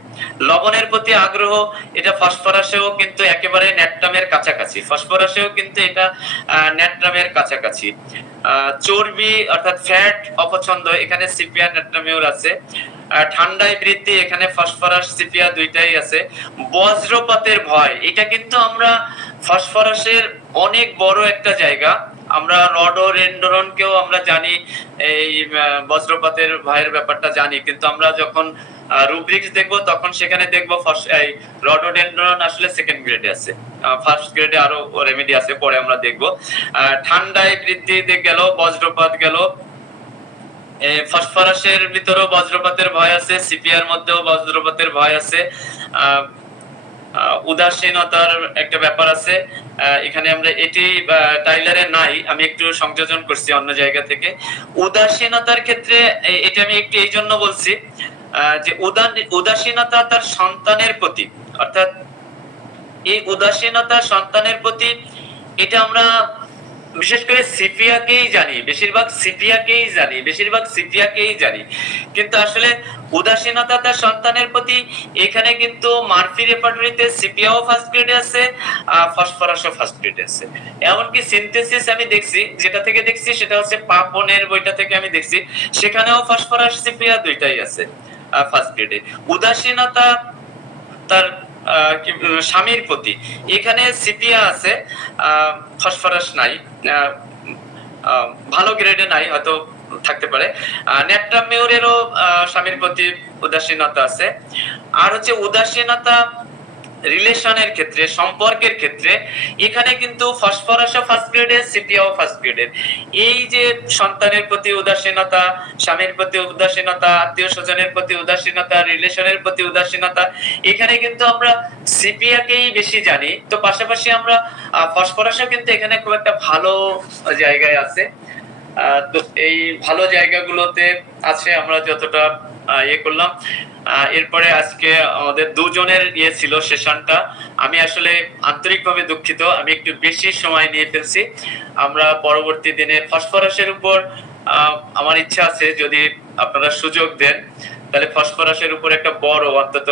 লবণের প্রতি আগ্রহ, এটা ফসফরাসেও কিন্তু একেবারে ন্যাট্রামের কাছাকাছি, ফসফরাসেও কিন্তু এটা ন্যাট্রামের কাছাকাছি। চর্বি অর্থাৎ ফ্যাট অপছন্দ, এখানে সিপিয়া ন্যাট্রামিউর আছে। ঠান্ডায় বৃদ্ধি, এখানে ফসফরাস সিপিয়া দুইটাই আছে। বজ্রপাতের ভয়, এটা কিন্তু আমরা ফসফরাসের অনেক বড় একটা জায়গা। আমরা রডোডেনড্রনকেও আমরা জানি এই বজ্রপাতের ভয়ের ব্যাপারটা জানি, কিন্তু আমরা যখন রুব্রিক্স দেখবো তখন সেখানে দেখবো এই রডোডেনড্রন আসলে সেকেন্ড গ্রেডে আছে, ফার্স্ট গ্রেডে আরো রেমেডি আছে, পরে আমরা দেখবো। ঠান্ডায় বৃদ্ধি গেল, বজ্রপাত গেল। ফসফরাসের ভিতরেও বজ্রপাতের ভয় আছে, সিপিআর মধ্যেও বজ্রপাতের ভয় আছে। উদাসীনতার একটা ব্যাপার আছে, এখানে আমরা এটি টাইলারে নাই, আমি একটু সংযোজন করছি অন্য জায়গা থেকে। উদাসীনতার ক্ষেত্রে এটা আমি একটু এই জন্য বলছি যে উদাসীনতা তার সন্তানের প্রতি, অর্থাৎ এই উদাসীনতা সন্তানের প্রতি, এটা আমরা বিশেষ করে সিপিয়াকেই জানি, বেশিরভাগ সিপিয়াকেই জানি, কিন্তু আসলে উদাসীনতা তার সন্তানের প্রতি, এখানে কিন্তু মার্ফি রেপার্টরিতে সিপিয়াও ফার্স্ট গ্রেডে আছে, ফসফরাসও ফার্স্ট গ্রেডে আছে। এমনকি সিনথেসিস আমি দেখছি, যেটা থেকে দেখছি সেটা হচ্ছে পাপনের বইটা থেকে আমি দেখছি, সেখানেও ফসফরাস সিপিয়া দুইটাই আছে ফার্স্ট গ্রেডে। উদাসীনতা তার স্বামীর প্রতি, এখানে সিপিয়া আছে, ফসফরাস নাই, ভালো গ্রেডে নাই, হয়তো থাকতে পারে। ন্যাট্রামিউরেরও স্বামীর প্রতি উদাসীনতা আছে। আর হচ্ছে উদাসীনতা রিলেশনের ক্ষেত্রে, সম্পর্কের ক্ষেত্রে, এখানে কিন্তু ফসফরাসও ফার্স্ট গ্রেডের, সিপিয়াও ফার্স্ট গ্রেডের। এই যে সন্তানের প্রতি উদাসীনতা, স্বামীর প্রতি উদাসীনতা, আত্মীয় স্বজনের প্রতি উদাসীনতা, রিলেশনের প্রতি উদাসীনতা, এখানে কিন্তু আমরা সিপিয়াকেই বেশি জানি। তো পাশাপাশি আমরা ফসফরাসও কিন্তু এখানে খুব একটা ভালো জায়গায় আছে। তো এই ভালো জায়গাগুলোতে আছে আমরা যতটা ইয়ে করলাম। এরপরে আজকে আমাদের দুজনের ইয়ে ছিল সেশনটা, আমি আসলে আন্তরিকভাবে দুঃখিত, আমি একটু বেশি সময় নিয়ে ফেলছি। আমরা পরবর্তী দিনে ফসফরাসের উপর আমার ইচ্ছা আছে, যদি আপনারা সুযোগ দেন তাহলে ফসফরাসের উপর একটা বড় অন্তত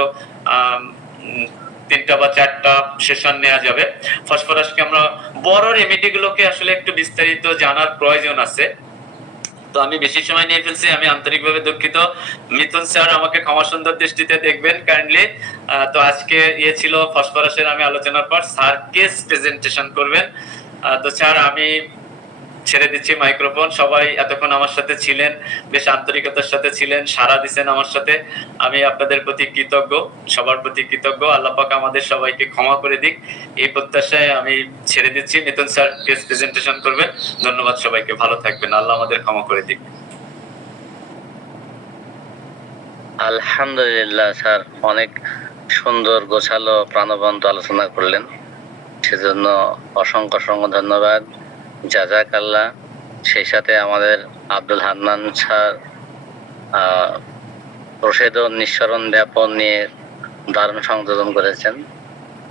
3টা বা 4টা সেশন নেওয়া যাবে। ফসফরাসকে আমরা বড় রেমেডিগুলোকে আসলে একটু বিস্তারিত জানার প্রয়োজন আছে। তো আমি বেশি সময় নিয়ে ফেলছি, আমি আন্তরিকভাবে দুঃখিত। মিথুন স্যার আমাকে ক্ষমা সুন্দর দৃষ্টিতে দেখবেন কাইন্ডলি। তো আজকে ইয়ে ছিল ফসফরাসের, আমি আলোচনার পর স্যার কেস প্রেজেন্টেশন করবেন। তো স্যার আমি ছেড়ে দিচ্ছি মাইক্রোফোন। সবাই এতক্ষণ আমার সাথে ছিলেন, বেশ আন্তরিকতার সাথে ছিলেন, সাড়া দিচ্ছেন আমার সাথে, আমি আপনাদের প্রতি কৃতজ্ঞ, সবার প্রতি কৃতজ্ঞ। আল্লাহ পাক আমাদের সবাইকে ক্ষমা করে দিক, এই প্রত্যাশায় আমি ছেড়ে দিচ্ছি। মিথুন স্যার কেস প্রেজেন্টেশন করবেন। ধন্যবাদ সবাইকে, ভালো থাকবেন, আল্লাহ আমাদের ক্ষমা করে দিক। আলহামদুলিল্লাহ স্যার, অনেক সুন্দর গোছালো প্রাণবন্ত আলোচনা করলেন, সেজন্য অসংখ্য অসংখ্য ধন্যবাদ। জাযাকাল্লাহ। সেই সাথে আমাদের আব্দুল হান্নান স্যার প্রসেদ ও নিঃসরণ ব্যাপন নিয়ে দারুণ সংযোজন করেছেন।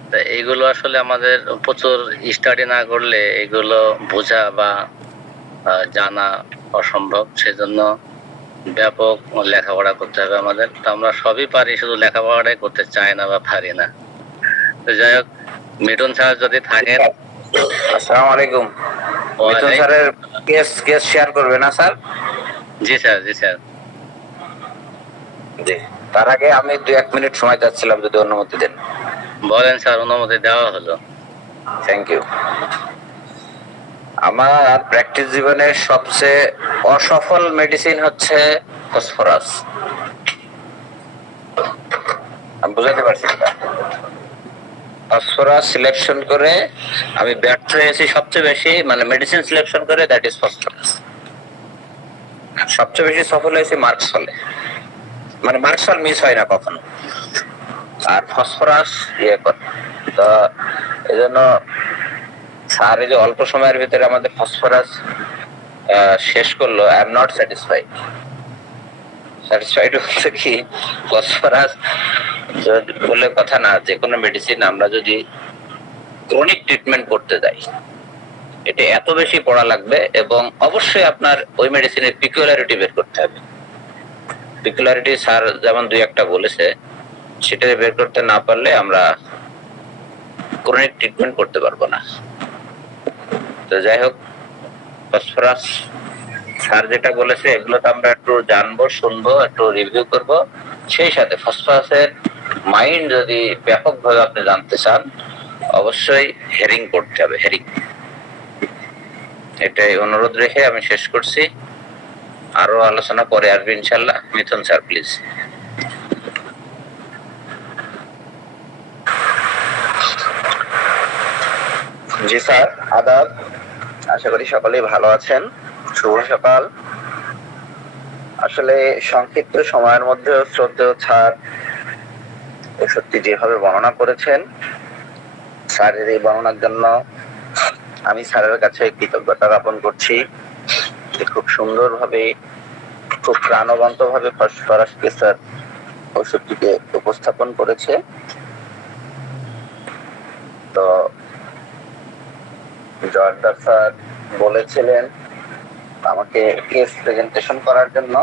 তো এইগুলো আসলে আমাদের প্রচুর স্টাডি না করলে এগুলো বোঝা বা জানা অসম্ভব, সেজন্য ব্যাপক লেখাপড়া করতে হবে আমাদের। তো আমরা সবই পারি, শুধু লেখাপড়াটাই করতে চাই না বা পারি না। তো যাই হোক, মিঠুন স্যার যদি থাকেন। আসসালামু আলাইকুম। মিথুন স্যারের কেস শেয়ার করবে না স্যার? জি স্যার, জি স্যার। জি, তার আগে আমি 2-1 মিনিট সময় চাচ্ছিলাম, যদি অনুমতি দেন। বলেন স্যার, অনুমতি দেওয়া হলো। Thank you. আমার প্র্যাকটিস জীবনের সবচেয়ে অসফল মেডিসিন হচ্ছে ফসফরাস। আমি বুঝাতে পারছি না। ফসফরাস সিলেকশন করে আমি ব্যর্থ হয়েছি সবচেয়ে বেশি, মানে মেডিসিন সিলেকশন করে, দ্যাট ইজ ফসফরাস। সবচেয়ে বেশি সফল হয়েছে মার্কসলে, মানে মার্কসল মিস হয় না কখনো, আর ফসফরাস ইয়ে করে। তো এই জন্য স্যার এই যে অল্প সময়ের ভিতরে আমাদের ফসফরাস শেষ করলো, I am not satisfied. Satisfied হচ্ছে কি, ফসফরাস বলে কথা না, যে কোনো মেডিসিন আমরা যদি ক্রনিক ট্রিটমেন্ট করতে যাই, এটা এত বেশি পড়া লাগবে, এবং অবশ্যই আপনার ওই মেডিসিনের পিকুলারিটি বের করতে হবে। পিকুলারিটি স্যার যেমন 2-1টা বলেছে, সেটা বের করতে না পারলে আমরা ক্রনিক ট্রিটমেন্ট করতে পারবো না। তো যাই হোক, ফসফরাস স্যার যেটা বলেছে এগুলো তো আমরা একটু জানবো, শুনবো, একটু রিভিউ করব। সেই সাথে ফসফরাসের মাইন্ড যদি ব্যাপকভাবে আপনি জানতে চান, অবশ্যই হেরিং করতে হবে, হেরিং। এটাই অনুরোধ রেখে আমি শেষ করছি। আরো আলোচনা পরে আসবে ইনশাল্লাহ। মিথুন স্যার প্লিজ। জি স্যার, আদাব। আশা করি সকলেই ভালো আছেন। শুভ সকাল। আসলে সংক্ষিপ্ত সময়ের মধ্যে শ্রদ্ধেয় স্যার ওষুধটি যেভাবে বর্ণনা করেছেন, স্যারের এই বর্ণনার জন্য আমি স্যারের কাছে কৃতজ্ঞতা জ্ঞাপন করছি। খুব সুন্দরভাবে, খুব প্রাণবন্ত ভাবে ফসফরাসকে স্যার ওষুধটিকে উপস্থাপন করেছে। তো জয়দার স্যার বলেছিলেন আমাকে কেস প্রেজেন্টেশন করার জন্য,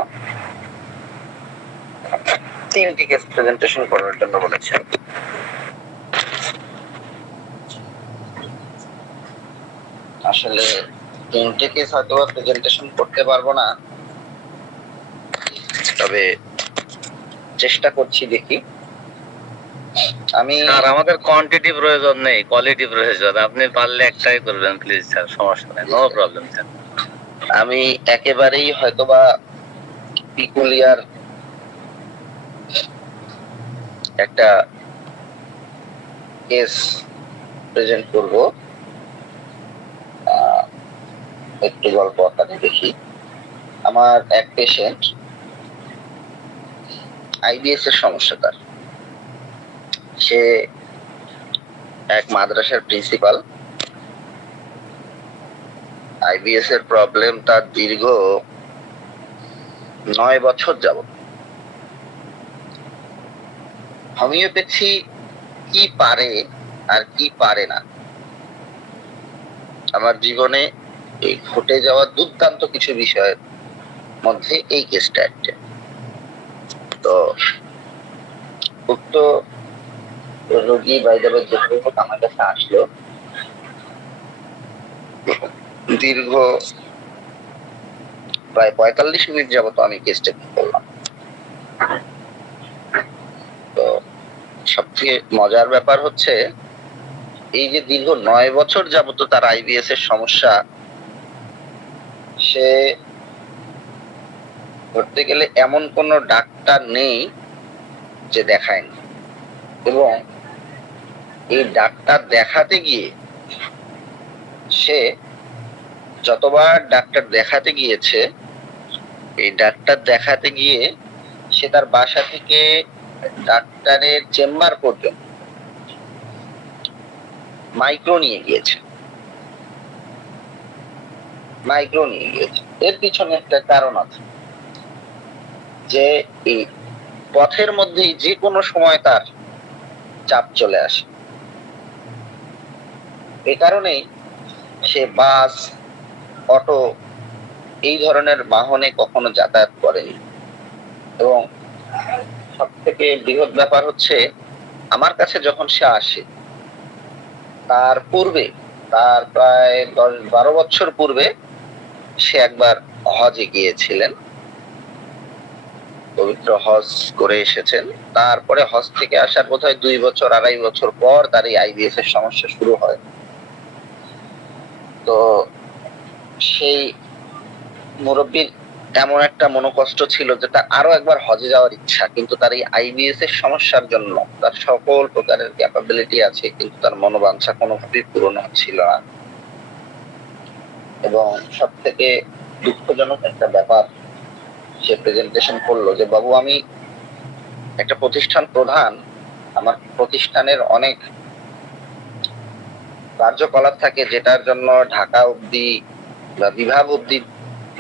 3টি কেস প্রেজেন্টেশন করার জন্য বলেছেন। আসলে 3টে কেস হয়তো প্রেজেন্টেশন করতে পারবো না, তবে চেষ্টা করছি, দেখি। আমি স্যার, আমাদের কোয়ান্টিটি প্রয়োজন নেই, কোয়ালিটি প্রয়োজন। আপনি পারলে একটাই করবেন প্লিজ স্যার, সমস্যা নেই, নো প্রবলেম স্যার। আমি একেবারেই হয়তোবা পিকুলিয়ার একটা কেস প্রেজেন্ট করব, একটু গল্প আকারে দেখি। আমার এক পেশেন্ট আইবিএস এর সমস্যা, তার, সে এক মাদ্রাসার প্রিন্সিপাল। আইবিএস এর প্রবলেম তার দীর্ঘ 9 বছর যাবত। হোমিওপ্যাথি কি পারে আর কি পারে না, আমার জীবনে এই ঘটে যাওয়া দুর্দান্ত কিছু বিষয়ের মধ্যে এই কেসটা একটা। তো উক্ত রোগী বাইরে যে আমার কাছে আসলো, দীর্ঘ প্রায় 45 মিনিট যাবত আমি কেসটা করলাম। তো সবথেকে মজার ব্যাপার হচ্ছে এই যে দীর্ঘ 9 বছর যাবত তার আইবিএস এর সমস্যা, সে ধরতে গেলে এমন কোন ডাক্তার নেই যে দেখায়নি, এবং এই ডাক্তার দেখাতে গিয়ে সে যতবার ডাক্তার দেখাতে গিয়েছে, এই ডাক্তার দেখাতে গিয়ে সে তার বাসা থেকে ডাক্তারের চেম্বার পর্যন্ত মাইক্রো নিয়ে গিয়েছে। এর পিছনে একটা কারণ আছে, যে এই পথের মধ্যেই যে কোনো সময় তার চাপ চলে আসে। এই কারণেই সে বাস, অটো এই ধরনের বাহনে কখনো যাতায়াত করেনি। এবং সব থেকে বৃহৎ ব্যাপার হচ্ছে, আমার কাছে যখন সে আসে তার পূর্বে, তার প্রায় 10-12 বছর পূর্বে সে একবার হজে গিয়েছিলেন, পবিত্র হজ করে এসেছেন। তারপরে হজ থেকে আসার বোধহয় 2-2.5 বছর পর তার এই আইবিএস এর সমস্যা শুরু হয়। তো সেই মুরব্বীর এমন একটা মনোকষ্ট ছিল যে তার আরো একবার হজে যাওয়ার ইচ্ছা, কিন্তু তার এই আইবিএস এর সমস্যার জন্য তার সকল প্রকারের ক্যাপাবিলিটি আছে, কিন্তু তার মনোবাঞ্ছা কোনোভাবেই পূরণ হচ্ছিল না। এবং সব থেকে দুঃখজনক একটা ব্যাপার, সে প্রেজেন্টেশন করলো যে বাবু, আমি একটা প্রতিষ্ঠান প্রধান, আমার প্রতিষ্ঠানের অনেক কার্যকলাপ থাকে যেটার জন্য ঢাকা অবধি বা বিভাগ অবধি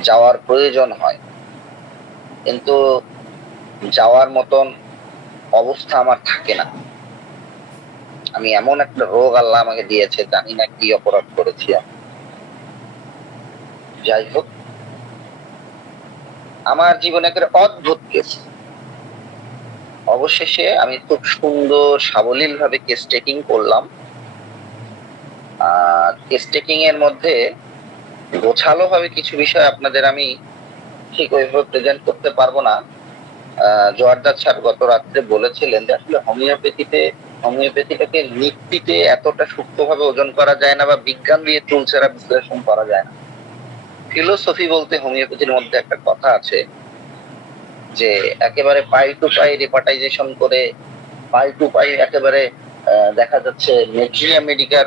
যাওয়ার প্রয়োজন হয়, কিন্তু যাওয়ার মতন অবস্থা আমার থাকে না। আমি এমন একটা রোগ আল্লাহ আমাকে দিয়েছে, জানি না কি অপরাধ করেছি আমি। যাই হোক, আমার জীবনে একটা অদ্ভুত কেস। অবশেষে আমি খুব সুন্দর সাবলীল ভাবে কেস টেকিং করলাম। কেস টেকিং এর মধ্যে গোছালো ভাবে কিছু বিষয় আপনাদের আমি ঠিক ওইভাবে প্রেজেন্ট করতে পারবো না। জোয়ারদার স্যার গত রাত্রে বলেছিলেন যে আসলে হোমিওপ্যাথিটাকে নীতিতে এতটা সূক্ষ্মভাবে ওজন করা যায় না, বা বিজ্ঞান দিয়ে চুলচেরা বিশ্লেষণ করা যায় না। ফিলোসফি বলতে হোমিওপ্যাথির মধ্যে একটা কথা আছে যে একেবারে পাই টু পাই রিপার্টাইজেশন করে, পাই টু পাই একেবারে দেখা যাচ্ছে মেট্রিয়া মেডিকার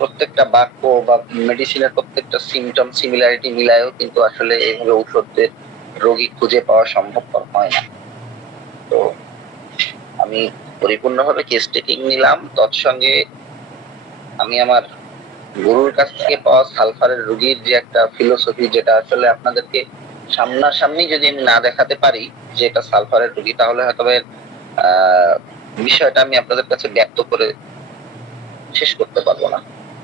প্রত্যেকটা বাক্য বা মেডিসিনের প্রত্যেকটা সিমটম সিমিলারিটি মিলায়ও কিন্তু আসলে এইভাবে ঔষধের রোগী খুঁজে পাওয়া সম্ভবপর হয় না। তো আমি পরিপূর্ণভাবে কেস টেকিং নিলাম, তৎসঙ্গে আমি আমার গুরুর কাছ থেকে পাওয়া সালফারের রোগীর যে একটা ফিলোসফি, যেটা আসলে আপনাদেরকে সামনাসামনি যদি আমি না দেখাতে পারি যে এটা সালফারের রোগী, তাহলে হয়তো বিষয়টা আমি আপনাদের কাছে ব্যক্ত করে শেষ করতে পারবো না।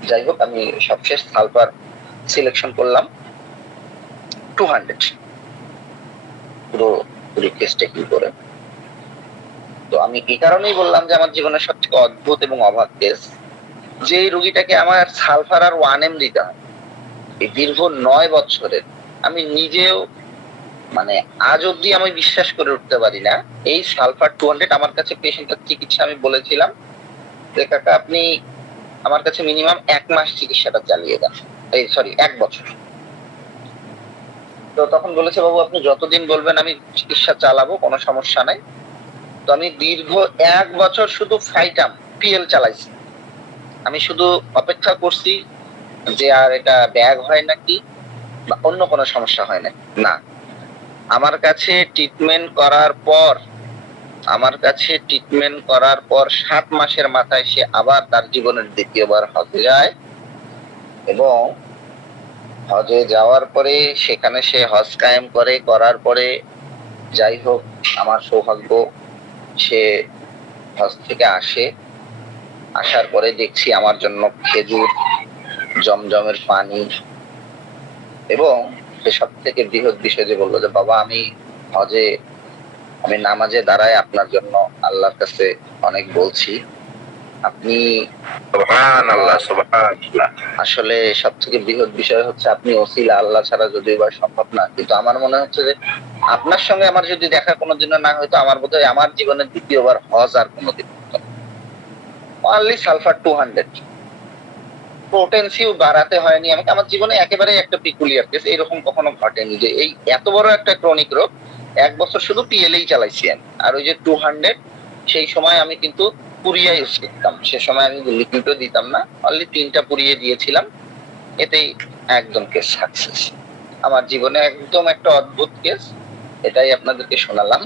যাই হোক, আমি সবশেষ সালফার সিলেকশন করলাম 200 পুরো কেস টেকিং করে। তো আমি এই কারণেই বললাম যে আমার জীবনের সবথেকে অদ্ভুত এবং অবাক কেস, যে এই রোগীটাকে আমার সালফার আর 1M দিতে হয় এই দীর্ঘ 9 বছরের। আমি নিজেও মানে আজ অব্দি আমি বিশ্বাস করে উঠতে পারি না। এই সালফার 200 আমার কাছে পেশেন্টের চিকিৎসা আমি বলেছিলাম যে কাকা আপনি আমার কাছে মিনিমাম 1 মাস চিকিৎসাটা চালিয়ে দেন, এই সরি 1 বছর। তো তখন বলেছে বাবু আপনি যতদিন বলবেন আমি চিকিৎসা চালাবো, কোনো সমস্যা নাই। তো আমি দীর্ঘ 1 বছর শুধু ফাইটাম পিএল চালাইছি। আমি শুধু অপেক্ষা করছি যে আর এটা ব্যাগ হয় নাকি বা অন্য কোনো সমস্যা হয় না। না, আমার কাছে ট্রিটমেন্ট করার পর 7 মাসের মাথায় সে আবার তার জীবনের দ্বিতীয়বার হজে যায়, এবং হজে যাওয়ার পরে সেখানে সে হজ কায়েম করার পরে যাই হোক আমার সৌভাগ্য, সে হজ থেকে আসার পরে দেখছি আমার জন্য খেজুর, জমজমের পানি, এবং সে সব থেকে বৃহৎ বিষয় যে বললো যে বাবা আমি নামাজে দাঁড়ায় আপনার জন্য আল্লাহর কাছে অনেক বলছি, আপনি সুবহানাল্লাহ, সুবহানাল্লাহ। আসলে সব থেকে বৃহৎ বিষয় হচ্ছে আপনি ওসিলা, আল্লাহ ছাড়া যদিও বা সম্ভব না, কিন্তু আমার মনে হচ্ছে যে আপনার সঙ্গে আমার যদি দেখা কোনোদিনও না হয়তো আমার বোধহয় আমার জীবনের দ্বিতীয়বার হজ আর কোনোদিন অনলি সালফার 200 পোটেন্সিও বাড়াতে হয়নি আমাকে। আমার জীবনে একেবারে একটা পিকুলিয়ার কেস, এরকম কখনো ঘটেনি যে এই এত বড় একটা ক্রনিক রোগ 1 বছর শুধু পিএলএই চালাইছি আমি। আর ওই যে 200 সেই সময় আমি কিন্তু পুরিয়া ইউজ করতাম, সে সময় আমি লিকুইডও দিতাম না, অনলি 3টা পুরিয়ে দিয়েছিলাম, এতেই একদম কেস সাকসেস। আমার জীবনে একদম একটা অদ্ভুত কেস, এটাই আপনাদেরকে শোনালাম।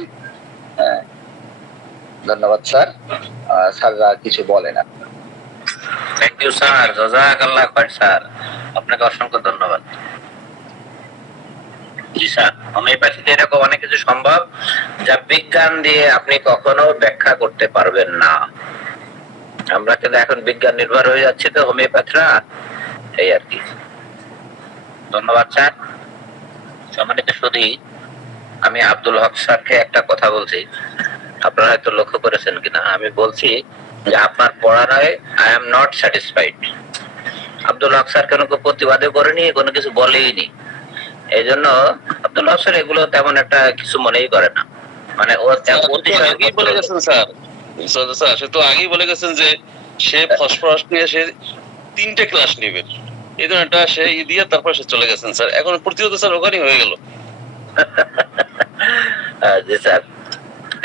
হ্যাঁ, ধন্যবাদ স্যার। স্যাররা কিছু বলে না। Thank you sir, জাযাকাল্লাহ Khair sir, আপনাকে অসংখ্য ধন্যবাদ। জি স্যার, হোমিওপ্যাথিতে এরকম অনেক কিছু সম্ভব যা বিজ্ঞান দিয়ে আপনি কখনো ব্যাখ্যা করতে পারবেন না। আমরা কিন্তু এখন বিজ্ঞান নির্ভর হয়ে যাচ্ছি তো হোমিওপ্যাথরা, এই আর কি। ধন্যবাদ স্যার। সম্মানিত সুধী, আমি আব্দুল হক স্যারকে একটা কথা বলছি, আপনারা হয়তো লক্ষ্য করেছেন কিনা। আমি বলছি যে আপনার পড়ানোয় I am not satisfied. Abdul Haq sir কোনো প্রতিবাদও করেনি, কোনো কিছু বলেইনি। এই জন্য আব্দুল হক স্যার এগুলো তেমন একটা কিছু মনেই করে না। মানে ও আগেই বলে গেছেন স্যার, স্যার সে তো আগেই বলে গেছেন যে সে ফসফরাস নিয়ে সে 3টে ক্লাস নেবে, এই জন্য এটা সে দিয়ে তারপর সে চলে গেছেন স্যার। এখন প্রতিহত স্যার ওখানেই হয়ে গেল। জি স্যার,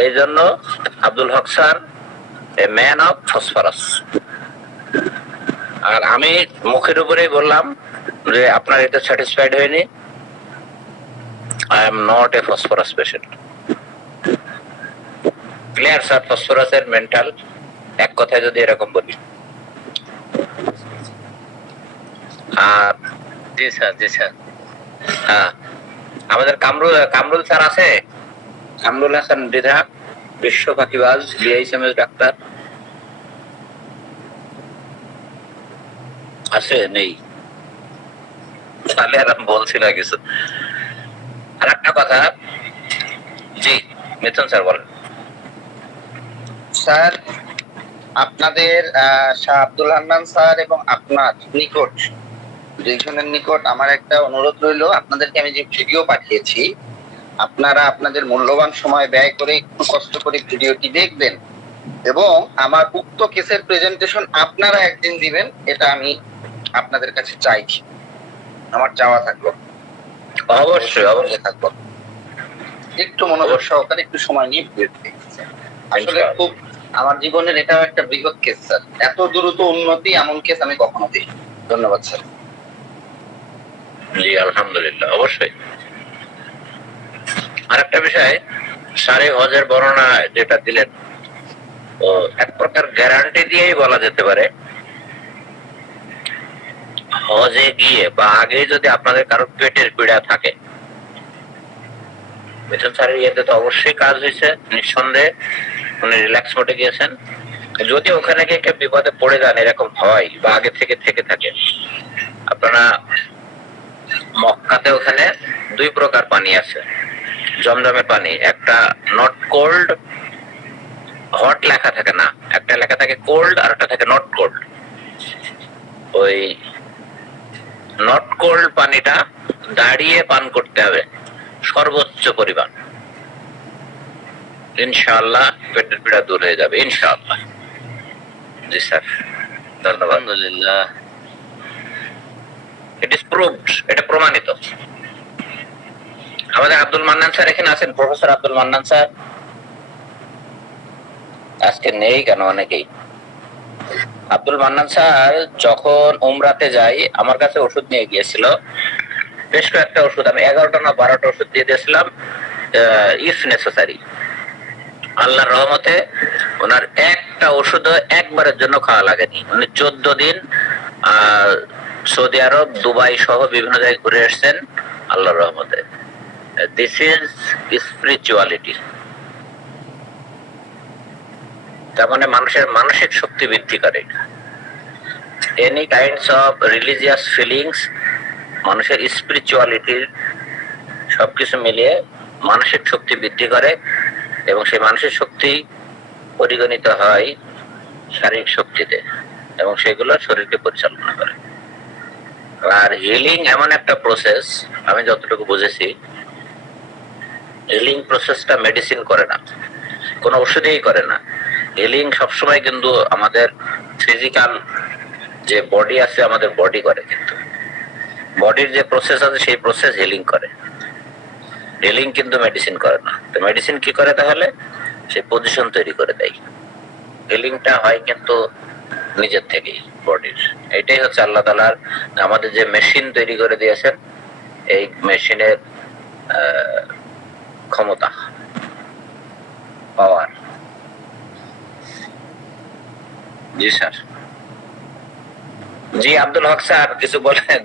এই জন্য Abdul Haq sir a man of phosphorus. আর আমি মুখের উপরেই বললাম যে আপনার এটা স্যাটিসফাইড হয়নি, I am not a phosphorus patient. Clear sir? ফসফরাসের মেন্টাল এক কথায় যদি এরকম বলি। আর জি স্যার, জি স্যার। হ্যাঁ, আমাদের কামরুল স্যার আছে, কামরুল হাসান মৃধা, বিশ্ব ফাঁকিবাজ, বিআইসিএমএস ডাক্তার আছে? নেই? তাহলে আর আমি বলছি না কিছু। আর একটা কথা, জি মিথুন স্যার বলেন। স্যার, আপনাদের শাহ আব্দুল হান্নান স্যার এবং আপনার নিকট, দুইজনের নিকট আমার একটা অনুরোধ রইল, আপনাদেরকে আমি যে ভিডিও পাঠিয়েছি আপনারা আপনাদের মূল্যবান সময় ব্যয় করে একটু কষ্ট করে ভিডিওটি দেখবেন এবং আমার উক্ত কেসের প্রেজেন্টেশন আপনারা একদিন দিবেন, এটা আমি আপনাদের কাছে চাইছি, আমার চাওয়া থাকলো। অবশ্যই অবশ্যই থাকবো, একটু মনোযোগ সহকারে একটু সময় নিয়ে ভিডিওটি দেখতেছেন। আসলে খুব আমার জীবনের এটাও একটা বৃহৎ কেস স্যার, এত দ্রুত উন্নতি এমন কেস আমি কখনো দেখি। ধন্যবাদ স্যার। জি আলহামদুলিল্লাহ, অবশ্যই। আরেকটা বিষয়, সারে হজের বর্ণনা যেটা দিলেন, তো এক প্রকার গ্যারান্টি দিয়েই বলা যেতে পারে হজে গিয়ে বা আগে যদি আপনাদের কারো পেটের পীড়া থাকে, মিথুন স্যারের ইয়েতে তো অবশ্যই কাজ হয়েছে নিঃসন্দেহে, উনি রিল্যাক্স মোডে গিয়েছেন। যদি ওখানে গিয়ে কেউ বিপদে পড়ে যান, এরকম হয় বা আগে থেকে থাকে, আপনারা মক্কাতে ওখানে 2 প্রকার পানি আছে জমজমের পানি, একটা নট কোল্ড হট লেখা থাকে না, একটা লেখা থাকে কোল্ড আর একটা থাকে নট কোল্ড। ওই নট কোল্ড পানিটা দাঁড়িয়ে পান করতে হবে সর্বোচ্চ পরিমাণ, ইনশাআল্লাহ পেটের পীড়া দূর হয়ে যাবে ইনশাআল্লাহ। জি স্যার, ধন্যবাদ। আলহামদুলিল্লাহ, ইট ইজ প্রুভড, এটা প্রমাণিত। আমাদের আব্দুল মান্নান স্যার এখানে আছেন, প্রফেসর আব্দুল মান্নান স্যার আজকে নেই কেন? অনেকেই। আব্দুল মান্নান স্যার যখন উমরাতে যাই আমার কাছে ওষুধ নিয়ে গিয়েছিল, বেশ কয়েকটা ওষুধ, আমি 11টা না 12টা ওষুধ দিয়ে দিয়েছিলাম ইফ নেসেসারি। আল্লাহর রহমতে ওনার একটা ওষুধ একবারের জন্য খাওয়া লাগেনি। উনি 14 দিন সৌদি আরব, দুবাই সহ বিভিন্ন জায়গায় ঘুরে এসেছেন আল্লাহর রহমতে। This is spirituality. তার মানে মানুষের মানসিক শক্তি বৃদ্ধি করে। Any kinds of religious feelings, মানুষের স্পিরিচুয়ালিটির সবকিছু মিলিয়ে মানসিক শক্তি বৃদ্ধি করে, এবং সেই মানসিক শক্তি পরিগণিত হয় শারীরিক শক্তিতে, এবং সেগুলো শরীরকে পরিচালনা করে। আর হিলিং এমন একটা প্রসেস, আমি যতটুকু বুঝেছি, হিলিং প্রসেসটা মেডিসিন করে না, কোনো ওষুধেই করে না। হিলিং সবসময় কিন্তু আমাদের ফিজিক্যাল যে বডি আছে, আমাদের বডি করে, কিন্তু বডির যে প্রসেস আছে সেই প্রসেস হিলিং করে। হিলিং কিন্তু মেডিসিন করে না। তো মেডিসিন কি করে? তাহলে সে পজিশন তৈরি করে দেয়। হিলিংটা হয় কিন্তু নিজের থেকেই, বডির। এটাই হচ্ছে আল্লাহ তাআলার আমাদের যে মেশিন তৈরি করে দিয়েছেন, এই মেশিনের ক্ষমতা, পাওয়ার। জি স্যার। জি আব্দুল হক স্যার, কিছু বলেন।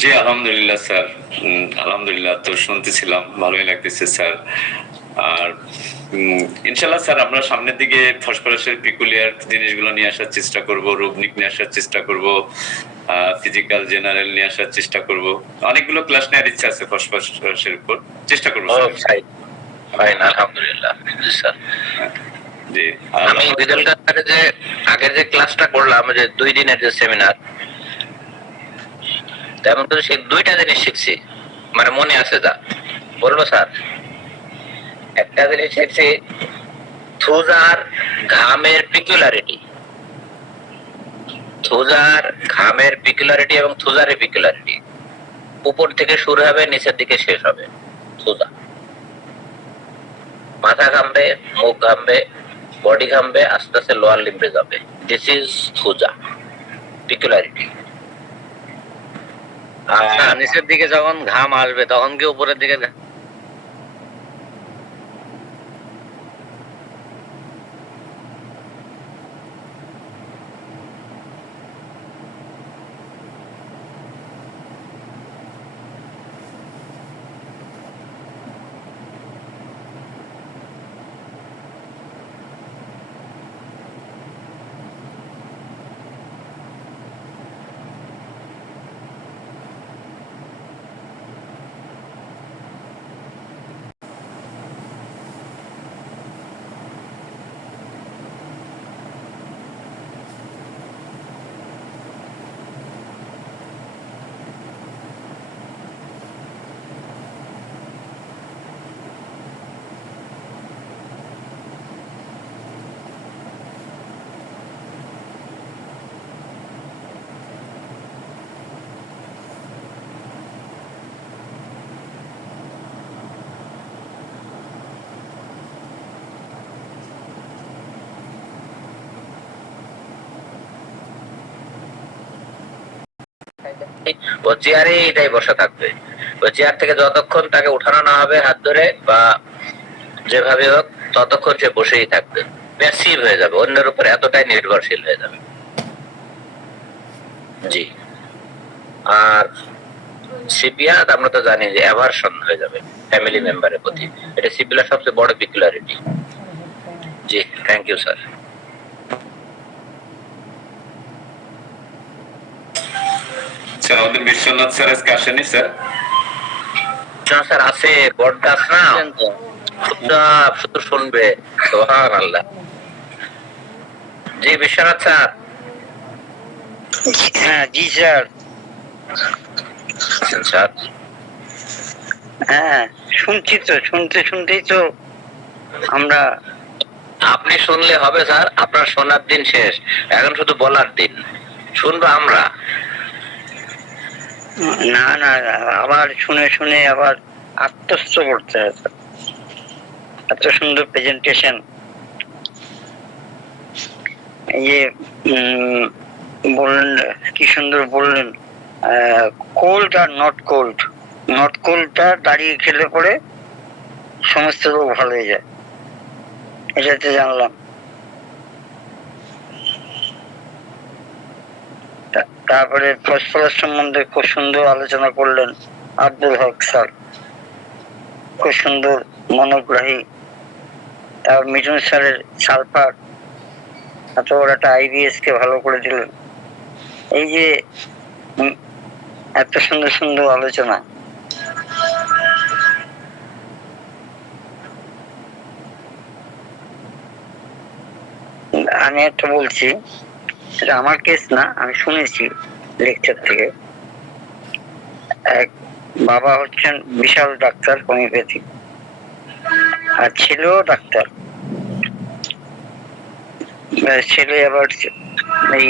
জি আলহামদুলিল্লাহ স্যার, আলহামদুলিল্লাহ, তো শুনতেছিলাম, ভালোই লাগতেছে স্যার। আর ইনশাল্লাহ স্যার, আমরা সামনের দিকে ফসফরাসের পিকুলিয়ার জিনিসগুলো নিয়ে আসার চেষ্টা করব, রোগনিক নিয়ে আসার চেষ্টা করব, ফিজিক্যাল জেনারেল নিয়ে আসার চেষ্টা করব। অনেকগুলো ক্লাস নেওয়ার ইচ্ছা আছে ফসফরাসের উপর, চেষ্টা করবো স্যার। ফাইন, আলহামদুলিল্লাহ। জি স্যার। জি, আমি বিদুলকার স্যারের যে আগের যে ক্লাসটা করলাম, যে 2 দিনের যে সেমিনার, তেমন করে সেই 2টা জিনিস শিখছি, মানে মনে আছে। যা বলবো স্যার, একটা জিনিস শিখছি, থুজার ঘামের পিকুলারিটি, থুজার ঘামের পিকুলারিটি এবং থুজারের পিকুলারিটি। উপর থেকে শুরু হবে, নিচের দিকে শেষ হবে। থুজা, মাথা ঘামবে, মুখ ঘামবে, বডি ঘামবে, আস্তে আস্তে লোয়ার লিম্বে যাবে। This is Thuja পিকুলারিটি। আচ্ছা, নিচের দিকে যখন ঘাম আসবে তখন কি উপরের দিকে ও চেয়ারেই বসে থাকবে। ওই চেয়ার থেকে যতক্ষণ তাকে উঠানো না হবে হাত ধরে বা যেভাবে হোক, ততক্ষণ সে বসেই থাকবে। প্যাসিভ হয়ে যাবে, অন্যের উপর এতটাই নির্ভরশীল হয়ে যাবে। জি। আর সিপিআর আমরা তো জানি যে অ্যাভারশন হয়ে যাবে ফ্যামিলি মেম্বারের প্রতি। এটা সিপিআর সবচেয়ে বড় পিকুলারিটি। জি, থ্যাংক ইউ স্যার। স্যার, আমাদের বিশ্বনাথ স্যার আজকে আসেনি স্যার? স্যার আছে, বড়দাস না, চুপচাপ শুধু শুনবে। সুবহানাল্লাহ। জি বিশ্বনাথ স্যার। হ্যাঁ জি স্যার। স্যার হ্যাঁ শুনছি তো, শুনতেই তো আমরা। আপনি শুনলে হবে স্যার, আপনার শোনার দিন শেষ, এখন শুধু বলার দিন। শুনবো আমরা। না না, আবার শুনে শুনে আবার আত্মস্থ করতে হয় স্যার। এত সুন্দর প্রেজেন্টেশন। এই যে বললেন, কি সুন্দর বললেন, কোল্ড আর নট কোল্ড। নট কোল্ডটা দাঁড়িয়ে খেলে পরে সমস্ত রোগ ভালো হয়ে যায়, এটাতে জানলাম। তারপরে ফসফরাস সম্বন্ধে খুব সুন্দর আলোচনা করলেন আব্দুল হক স্যার, খুব সুন্দর মনোগ্রাহী। তারপর মিঠুন স্যারের সালফার, এত বড় একটা IBS কে ভালো করে দিলেন। এই যে এত সুন্দর সুন্দর আলোচনা, আমি একটা বলছি, এটা আমার কেস না, আমি শুনেছি লেকচার থেকে। এক বাবা হচ্ছেন বিশাল ডাক্তার হোমিওপ্যাথি, আর ছেলেও ডাক্তার। ছেলে আবার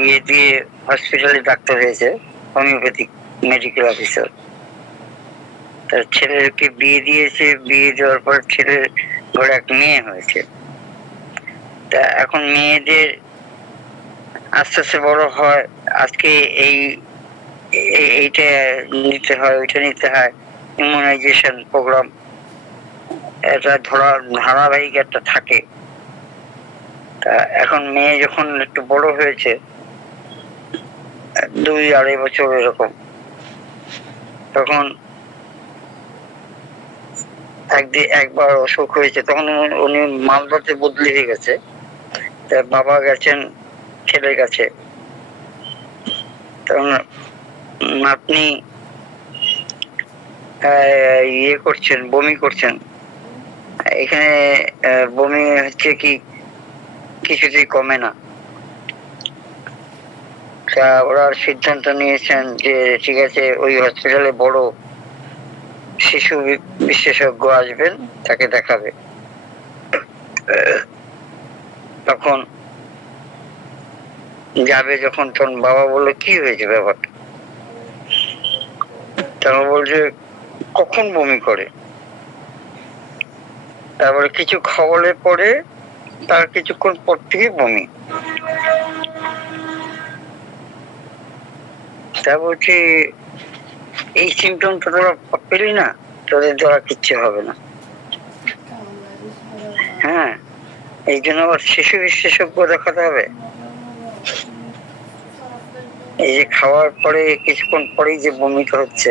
ইয়ে দিয়ে হসপিটালে ডাক্তার হয়েছে, হোমিওপ্যাথিক মেডিকেল অফিসার। তার ছেলেকে বিয়ে দিয়েছে, বিয়ে দেওয়ার পর ছেলের ঘরে এক মেয়ে হয়েছে। তা এখন মেয়েদের আস্তে আস্তে বড় হয়, আজকে এইটা নিতে হয়, ওইটা নিতে হয়, ইমিউনাইজেশন প্রোগ্রাম, এটা ধারাবাহিক একটা থাকে। তা এখন মেয়ে যখন একটু বড় হয়েছে, 2-2.5 বছর এরকম, তখন একবার অসুখ হয়েছে, তখন উনি মালদাতে বদলি হয়ে গেছে। তা বাবা গেছেন ছেলের কাছে, তখন আপনি ইয়ে করছেন, বমি করছেন, এখানে বমি হচ্ছে কি কিছুতেই কমে না। তা ওরা সিদ্ধান্ত নিয়েছেন যে ঠিক আছে, ওই হসপিটালে বড় শিশু বিশেষজ্ঞ আসবেন, তাকে দেখাবে। তখন যাবে যখন, তখন বাবা বললো কি হয়েছে ব্যাপারটা? তারপর বলছে কখন বমি করে, তারপরে কিছু খাওয়ালে পরে তার কিছুক্ষণ পর থেকে বমি। তা বলছি এই সিমটমটা তোরা পেলি না, তোদের দ্বারা কিচ্ছু হবে না। হ্যাঁ, এই জন্য আবার শিশু বিশেষজ্ঞ দেখাতে হবে। এই যে খাওয়ার পরে কিছুক্ষণ পরেই যে বমিটা হচ্ছে,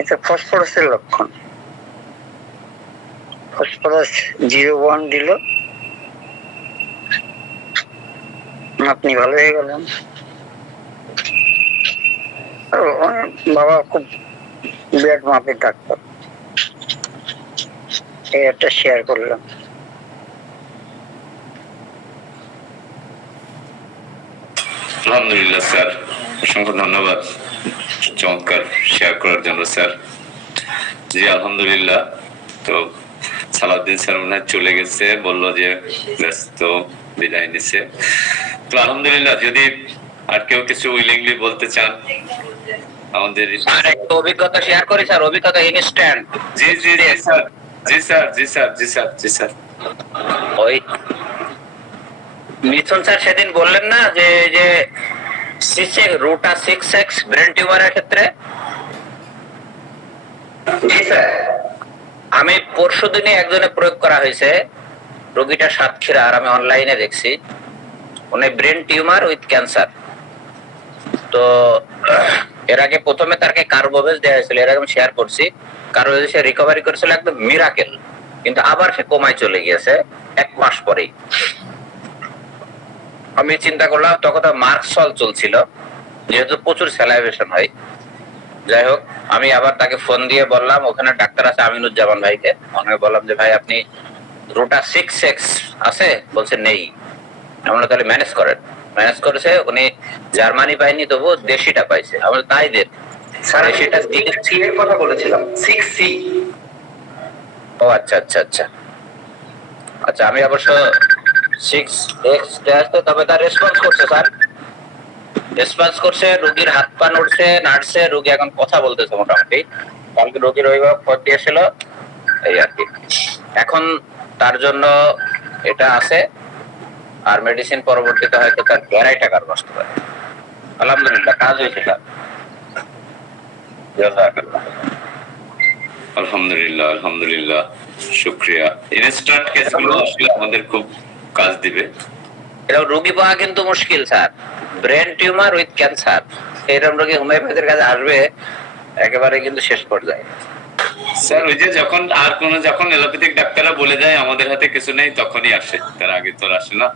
এটা ফসফরাসের লক্ষণ। ফসফরাস 0.1 দিল, আপনি ভালো হয়ে গেলেন। বাবা খুব বিরাট মাপের ডাক্তার, এই একটা শেয়ার করলাম। আলহামদুলিল্লাহ স্যার, অসংখ্য ধন্যবাদ চমৎকার শেয়ার করার জন্য স্যার। জি আলহামদুলিল্লাহ। তো সালাউদ্দিন স্যার মনে হয় চলে গেছে, বললো যে ব্যস্ত, বিদায় নিছে। তো আলহামদুলিল্লাহ, যদি আর কেউ কিছু উইলিংলি বলতে চান আমাদের। আর একটা অভিজ্ঞতা শেয়ার করি স্যার, অভিজ্ঞতা ইনস্ট্যান্ট। জি জি জি স্যার, জি স্যার, জি স্যার, জি স্যার, জি স্যার। ওই মিথুন স্যার সেদিন বললেন না যে যে রুটা 6x ব্রেন টিউমারের ক্ষেত্রে। জি স্যার। আমি পরশুদিনই একজনে প্রয়োগ করা হয়েছে, রোগীটা সাতক্ষীরা, আর আমি অনলাইনে দেখছি উনি ব্রেন টিউমার উইথ ক্যান্সার। তো এর আগে প্রথমে তাকে কার্বোভেজ দেওয়া হয়েছিল, এর আগে আমি শেয়ার করছি। কার্বোভেজ সে রিকভারি করেছিল একদম মিরাকেল, কিন্তু আবার সে কোমায় চলে গিয়েছে 1 মাস পরেই। আমি চিন্তা করলাম, তখন তো মার্কসল চলছিল, যেহেতু প্রচুর স্যালাইভেশন হয়। যাই হোক, আমি আবার তাকে ফোন দিয়ে বললাম, ওখানে ডাক্তার আছে আমিনুজ্জামান ভাইকে, আমি বললাম যে ভাই আপনি রুটা 6x আছে? বলছে নেই। আমরা তাহলে ম্যানেজ করেন। ম্যানেজ করেছে, উনি জার্মানি পাইনি, তবু দেশিটা পাইছে। আমরা তাই দেন স্যার সেটা সি এর কথা বলেছিলাম, 6C। ও আচ্ছা আচ্ছা আচ্ছা আচ্ছা, আমি অবশ্য 6x আসতে, তবে তার রেসপন্স করছে স্যার, রেসপন্স করছে, রোগীর হাত পা নড়ছে, নাড়ছে, রোগী এখন কথা বলতেছে মোটামুটি। কালকে রোগীর অভিভাবক ফোন দিয়েছিল, এই আর কি। এখন তার জন্য এটা আছে, আর মেডিসিন পরবর্তীতে হয়তো তার 2.5 টাকার নষ্ট হয়। আলহামদুলিল্লাহ, কাজ হয়েছে স্যার। আলহামদুলিল্লাহ, আলহামদুলিল্লাহ, শুকরিয়া। ইনস্ট্যান্ট কেসগুলো আসলে আমাদের খুব কাজ দিবে। এটা রোগী পাওয়া কিন্তু মুশকিল sir, brain tumour with cancer. এরকম রোগী হোমিওপ্যাথির কাছে আসবে একেবারে কিন্তু শেষ পর্যায়ে। স্যার ওই যে যখন এলোপ্যাথিক ডাক্তাররা বলে যায় আমাদের হাতে কিছু নেই, তখনই আসে, তার আগে তো আর আসে না।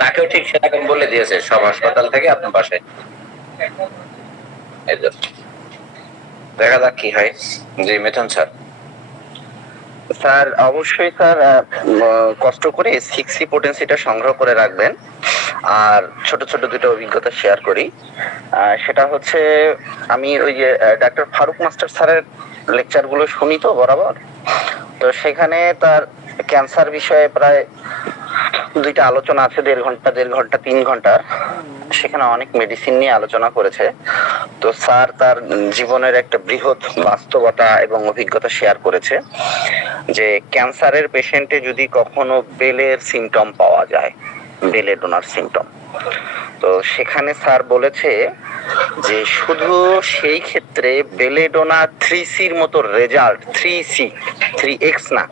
তাকেও ঠিক সেরকম বলে দিয়েছে, সব হাসপাতাল থেকে আপনার বাসায়। এই তো। দেখা যাক কি হয়। জি মিথুন স্যার। স্যার অবশ্যই স্যার কষ্ট করে 6C পোটেন্সিটা সংগ্রহ করে রাখবেন। আর ছোট ছোট দুটো অভিজ্ঞতা শেয়ার করি। সেটা হচ্ছে আমি ওই যে ডাক্তার ফারুক মাস্টার স্যারের লেকচার গুলো শুনি তো বরাবর, তো সেখানে তার ক্যান্সার বিষয়ে প্রায় দুইটা আলোচনা আছে, 1.5 ঘন্টা 3 ঘন্টা। সেখানে অনেক মেডিসিন নিয়ে আলোচনা করেছে। তো স্যার তার জীবনের একটা বৃহৎ বাস্তবতা এবং অভিজ্ঞতা শেয়ার করেছে যে ক্যান্সারের পেশেন্টে যদি কখনো বেলের সিমটম পাওয়া যায়, বেলেডোনার সিমটম, তো সেখানে স্যার বলেছে যে শুধু সেই ক্ষেত্রে বেলেডোনা 3Cর মতো রেজাল্ট, 3C 3X না,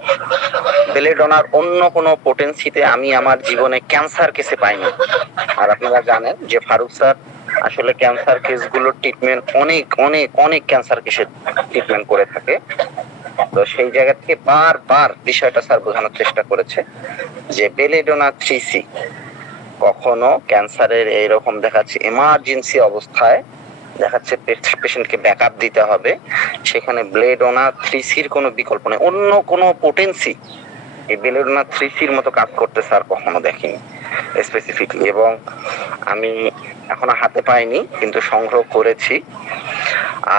বেলেডোনার অন্য কোনো পোটেন্সিতে আমি আমার জীবনে ক্যান্সার কেসে পাইনি। আর আপনারা জানেন যে ফারুক স্যার আসলে ক্যান্সার কেসগুলোর ট্রিটমেন্ট অনেক অনেক অনেক ক্যান্সার কেসের ট্রিটমেন্ট করে থাকে। তো সেই জায়গা থেকে বারবার বিষয়টা স্যার বোঝানোর চেষ্টা করেছে যে বেলেডোনা 3C কখনো ক্যান্সারের এইরকম দেখাচ্ছে এমার্জেন্সি অবস্থায় দেখাচ্ছে পেশেন্টকে ব্যাকআপ দিতে হবে, সেখানে বেলেডোনা 3Cর কোনো বিকল্প নেই। অন্য কোনো পোটেন্সি এই বেলেডোনা 3Cর মতো কাজ করতে স্যার কখনো দেখিনি স্পেসিফিকলি, এবং আমি এখনো হাতে পাইনি কিন্তু সংগ্রহ করেছি।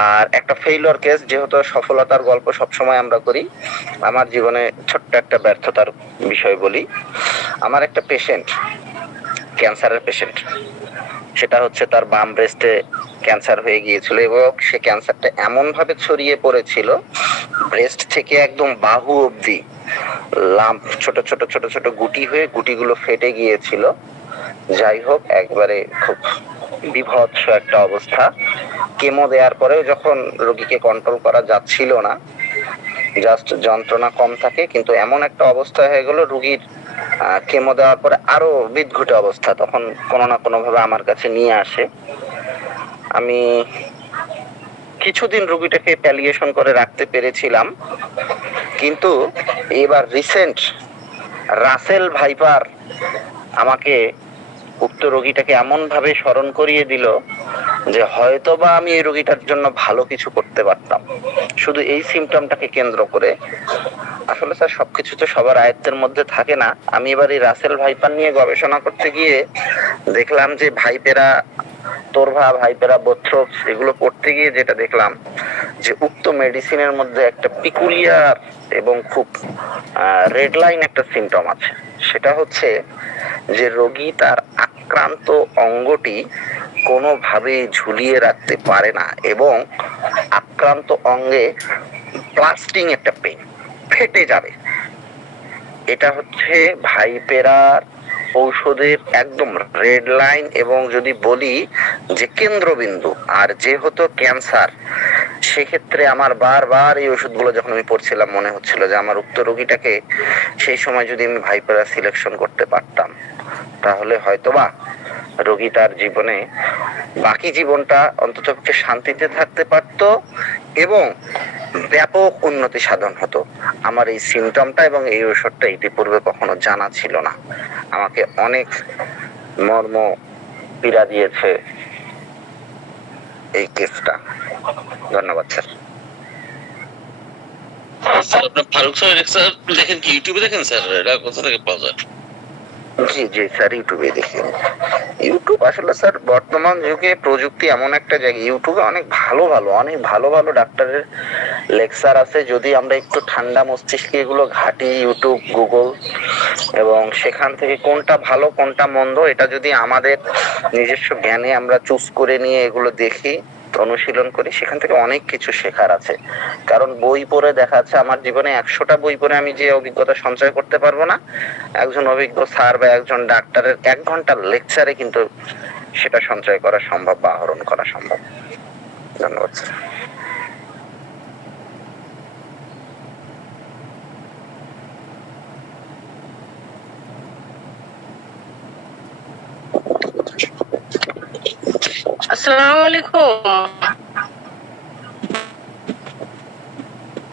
আর একটা ফেইলিওর কেস, যেহেতু সফলতার গল্প সবসময় আমরা করি, আমার জীবনে ছোট্ট একটা ব্যর্থতার বিষয় বলি। আমার একটা পেশেন্ট, ক্যান্সারের পেশেন্ট, সেটা হচ্ছে তার বাম ব্রেস্টে ক্যান্সার হয়ে গিয়েছিল এবং সে ক্যান্সারটা এমন ভাবে ছড়িয়ে পড়েছিল ব্রেস্ট থেকে একদম বাহু অবধি লাম্প, ছোট ছোট ছোট ছোট গুটি হয়ে গুটিগুলো ফেটে গিয়েছিল। যাই হোক, একবারে খুব বিভৎস একটা অবস্থা। কেমো দেওয়ার পরেও যখন রোগীকে কন্ট্রোল করা যাচ্ছিল না, জাস্ট যন্ত্রণা কম থাকে, কিন্তু এমন একটা অবস্থা হয়ে গেল রোগীর কেমো দেওয়ার পরে আরো বিদঘুটে অবস্থা, তখন কোনো না কোনো ভাবে আমার কাছে নিয়ে আসে। আমি কিছুদিন রোগীটাকে প্যালিয়েশন করে রাখতে পেরেছিলাম, কিন্তু এবার রিসেন্ট রাসেল ভাইপার আমাকে উক্ত রোগীটাকে এমন ভাবে স্মরণ করিয়ে দিল যে হয়তোবা আমি এই রোগীটার জন্য ভালো কিছু করতে পারতাম শুধু এই সিমটমটাকে কেন্দ্র করে। আসলে স্যার সবকিছু তো সবার আয়ত্তের মধ্যে থাকে না। আমি এবার এই রাসেল ভাইপার নিয়ে গবেষণা করতে গিয়ে দেখলাম যে ভাইপেরা তোরভা, ভাইপেরা বোথ্রোপস, এগুলো পড়তে গিয়ে যেটা দেখলাম যে উক্ত মেডিসিনের মধ্যে একটা পিকুলিয়ার এবং খুব রেড লাইন একটা সিমটম আছে। সেটা হচ্ছে যে রোগী তার আক্রান্ত অঙ্গটি কোনোভাবেই ঝুলিয়ে রাখতে পারে না এবং আক্রান্ত অঙ্গে ব্লাস্টিং একটা পেইন, ফেটে যাবে। এটা হচ্ছে ভাইপেরার ঔষধের একদম রেড লাইন এবং যদি বলি যে কেন্দ্রবিন্দু। আর যেহেতু ক্যান্সার, সেক্ষেত্রে আমার বারবার এই ওষুধগুলো যখন আমি পড়ছিলাম মনে হচ্ছিল যে আমার উক্ত রোগীটাকে সেই সময় যদি আমি ভাইপেরা সিলেকশন করতে পারতাম তাহলে হয়তোবা রোগী তার জীবনে বাকি জীবনটা অন্তত শান্তিতে থাকতে পারত এবং ব্যাপক উন্নতি সাধন হতো। আমার এই সিমটমটা এবং এই ওষুধটা ইতিপূর্বে কখনো জানা ছিল না, আমাকে অনেক মর্ম পীড়া দিয়েছে এই কেসটা। ধন্যবাদ স্যার। স্যার আপনার ফারুক স্যার লেকচার দেখেন কি ইউটিউবে দেখেন স্যার? এটা কোথা থেকে পাওয়া যায়? জি জি স্যার, ইউটিউবে দেখি। ইউটিউব আসলে স্যার বর্তমান যুগে প্রযুক্তি এমন একটা জায়গা, ইউটিউবে অনেক ভালো ভালো ডাক্তারের লেকচার আছে। যদি আমরা একটু ঠান্ডা মস্তিষ্কে এগুলো ঘাটি, ইউটিউব, গুগল, এবং সেখান থেকে কোনটা ভালো কোনটা মন্দ এটা যদি আমাদের নিজস্ব জ্ঞানে আমরা চুজ করে নিয়ে এগুলো দেখি, অনুশীলন করি, সেখান থেকে অনেক কিছু শেখার আছে। কারণ বই পড়ে দেখা যাচ্ছে আমার জীবনে 100টা বই পড়ে আমি যে অভিজ্ঞতা সঞ্চয় করতে পারবো না, একজন অভিজ্ঞ স্যার বা একজন ডাক্তারের 1 ঘন্টার লেকচারে কিন্তু সেটা সঞ্চয় করা সম্ভব বা আহরণ করা সম্ভব। ধন্যবাদ স্যার। আসসালামু আলাইকুম।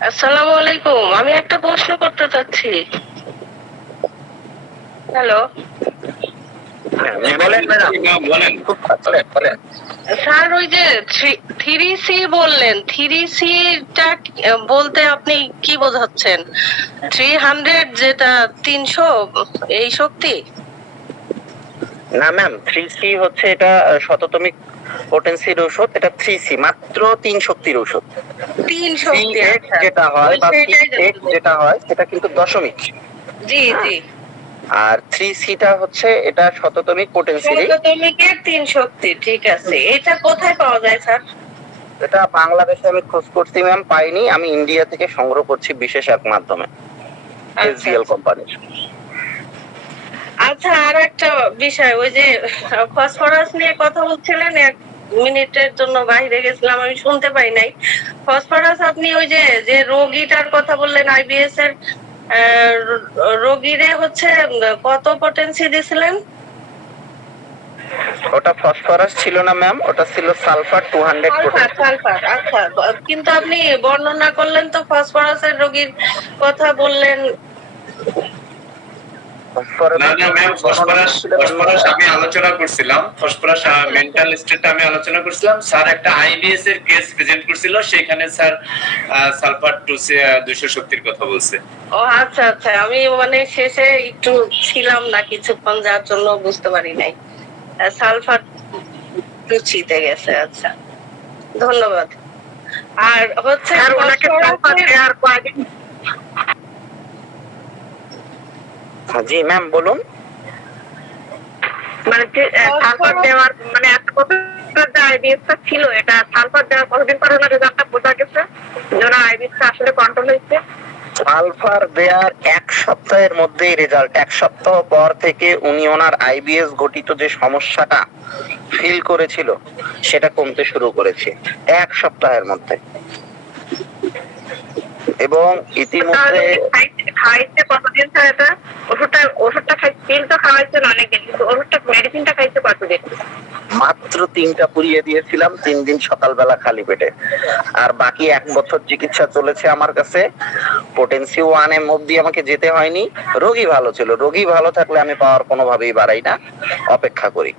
আসসালামু আলাইকুম, আমি একটা প্রশ্ন করতে চাচ্ছি। হ্যালো বলেন ম্যাডাম, বলেন। বলেন। স্যার, ওই যে 3C বললেন, 3C টা বলতে আপনি কি বোঝাচ্ছেন? 300 যেটা 300 এই শক্তি? না ম্যাম, 3C হচ্ছে এটা শততমিক পোটেন্সির ঔষধ, এটা 3C মাত্র 3 শক্তির ঔষধ। 3 শক্তি, 3x আচ্ছা। যেটা হয় বা সেটাই 6x যেটা হয় সেটা কিন্তু দশমিক। জি জি, আর 3C টা হচ্ছে এটা শততমিক পোটেন্সির। শততমিকের 3 শক্তি, ঠিক আছে। এটা কোথায় পাওয়া যায় স্যার? এটা বাংলাদেশে আমি খোঁজ করছি ম্যাম, পাইনি। আমি ইন্ডিয়া থেকে সংগ্রহ করছি বিশেষ এক মাধ্যমে, এসজিএল কোম্পানির। আচ্ছা, আর একটা বিষয়, ওই যে ফসফরাস নিয়ে কথা বলছিলেন, 1 মিনিটের জন্য বাইরে গেছিলাম, আমি শুনতে পাই নাই। ফসফরাস আপনি ওই যে যে রোগীটার কথা বললেন, আইবিএস এর রোগীরে হচ্ছে কত পটেন্সি দিছিলেন? ওটা ফসফরাস ছিল না ম্যাম, ওটা ছিল সালফার 200 সালফার, সালফার, আচ্ছা। কিন্তু আপনি বর্ণনা করলেন তো ফসফরাসের রোগীর কথা বললেন। না না ম্যাম, ফসফরাস আমি আলোচনা করছিলাম, ফসফরাস মেন্টাল স্টেট আমি আলোচনা করছিলাম। স্যার একটা আইবিএস এর কেস প্রেজেন্ট করছিল, সেখানে স্যার সালফার 200 শক্তির কথা বলছে। ও আচ্ছা আচ্ছা, আমি মানে শেষে একটু ছিলাম না কিছুক্ষণ, যার জন্য বুঝতে পারি নাই। সালফার রুচিতে গেছে, আচ্ছা, ধন্যবাদ। আর হচ্ছে জি ম্যাম বলুন। মানে সালফার দেওয়ার মানে এত কতটা যে আইবিএসটা ছিল, এটা সালফার দেওয়ার কতদিন পর ওনার রেজাল্টটা বোঝা গেছে যে ওনার আইবিএসটা আসলে কন্ট্রোল হয়েছে? সালফার দেওয়ার 1 সপ্তাহের মধ্যেই রেজাল্ট। 1 সপ্তাহ পর থেকে উনি ওনার আইবিএস ঘটিত যে সমস্যাটা ফিল করেছিল সেটা কমতে শুরু করেছে 1 সপ্তাহের মধ্যে। এবং ইতিমধ্যে খাইছে কতদিন স্যার? এটা ওষুধটা খাইছে, পিল তো খাওয়াইছেন অনেকদিন, কিন্তু ওষুধটা মেডিসিনটা খাইছে কতদিন? মাত্র 3টা পুড়িয়ে দিয়েছিলাম, 3 দিন সকালবেলা খালি পেটে। আর বাকি 1 বছর চিকিৎসা চলেছে আমার কাছে। পোটেন্সি 1M অব্দি আমাকে যেতে হয়নি। রোগী ভালো ছিল, রোগী ভালো থাকলে আমি পাওয়ার কোনোভাবেই বাড়াই না, অপেক্ষা করি।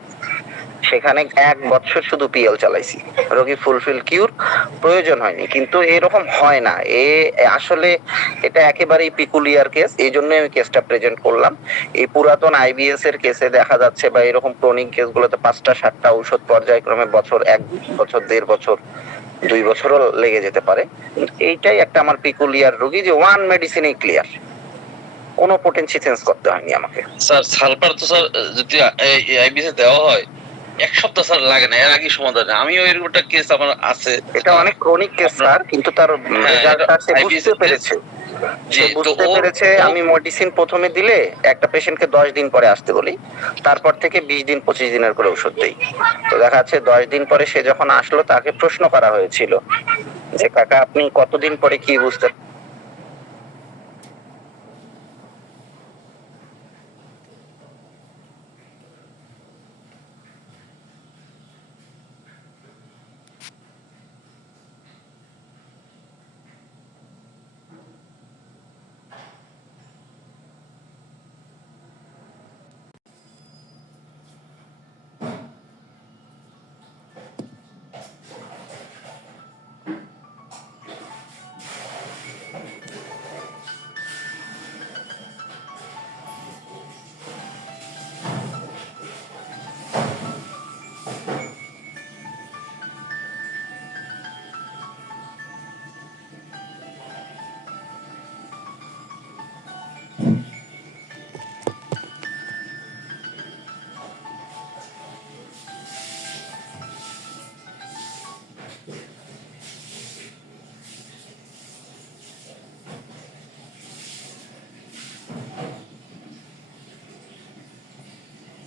সেখানে 1 বছর শুধু পিএল চালাইছি, রোগী ফুলফিল কিউর, প্রয়োজন হয়নি। কিন্তু এরকম হয় না, আসলে এটা একেবারেই পিকুলিয়ার কেস, এই জন্য আমি কেসটা প্রেজেন্ট করলাম। এই পুরাতন আইবিএস এর কেসে দেখা যাচ্ছে বা এরকম ক্রনিক কেসগুলোতে 5টা 7টা ঔষধ পর্যায়ক্রমে বছর, 1 বছর 1.5 বছর 2 বছরও লেগে যেতে পারে। এইটাই একটা আমার পিকুলিয়ার রোগী যে 1 মেডিসিনেই ক্লিয়ার, কোনো পোটেন্সি চেঞ্জ করতে হয়নি আমাকে। স্যার সালফার তো স্যার যদি আইবিসি দেওয়া হয় 1 সপ্তাহ স্যার লাগে না, এর আগে সমাধান। আমিও এরকম একটা কেস আমার আছে। এটা অনেক ক্রনিক কেস স্যার, কিন্তু তার রেজাল্টটা সে বুঝতে পেরেছে। সে বুঝতে পেরেছে আমি মেডিসিন প্রথমে দিলে একটা পেশেন্টকে 10 দিন পরে আসতে বলি, তারপর থেকে 20 দিন 25 দিনের করে ওষুধ দেই। তো দেখা যাচ্ছে 10 দিন পরে সে যখন আসলো তাকে প্রশ্ন করা হয়েছিল যে কাকা আপনি কতদিন পরে কি বুঝতে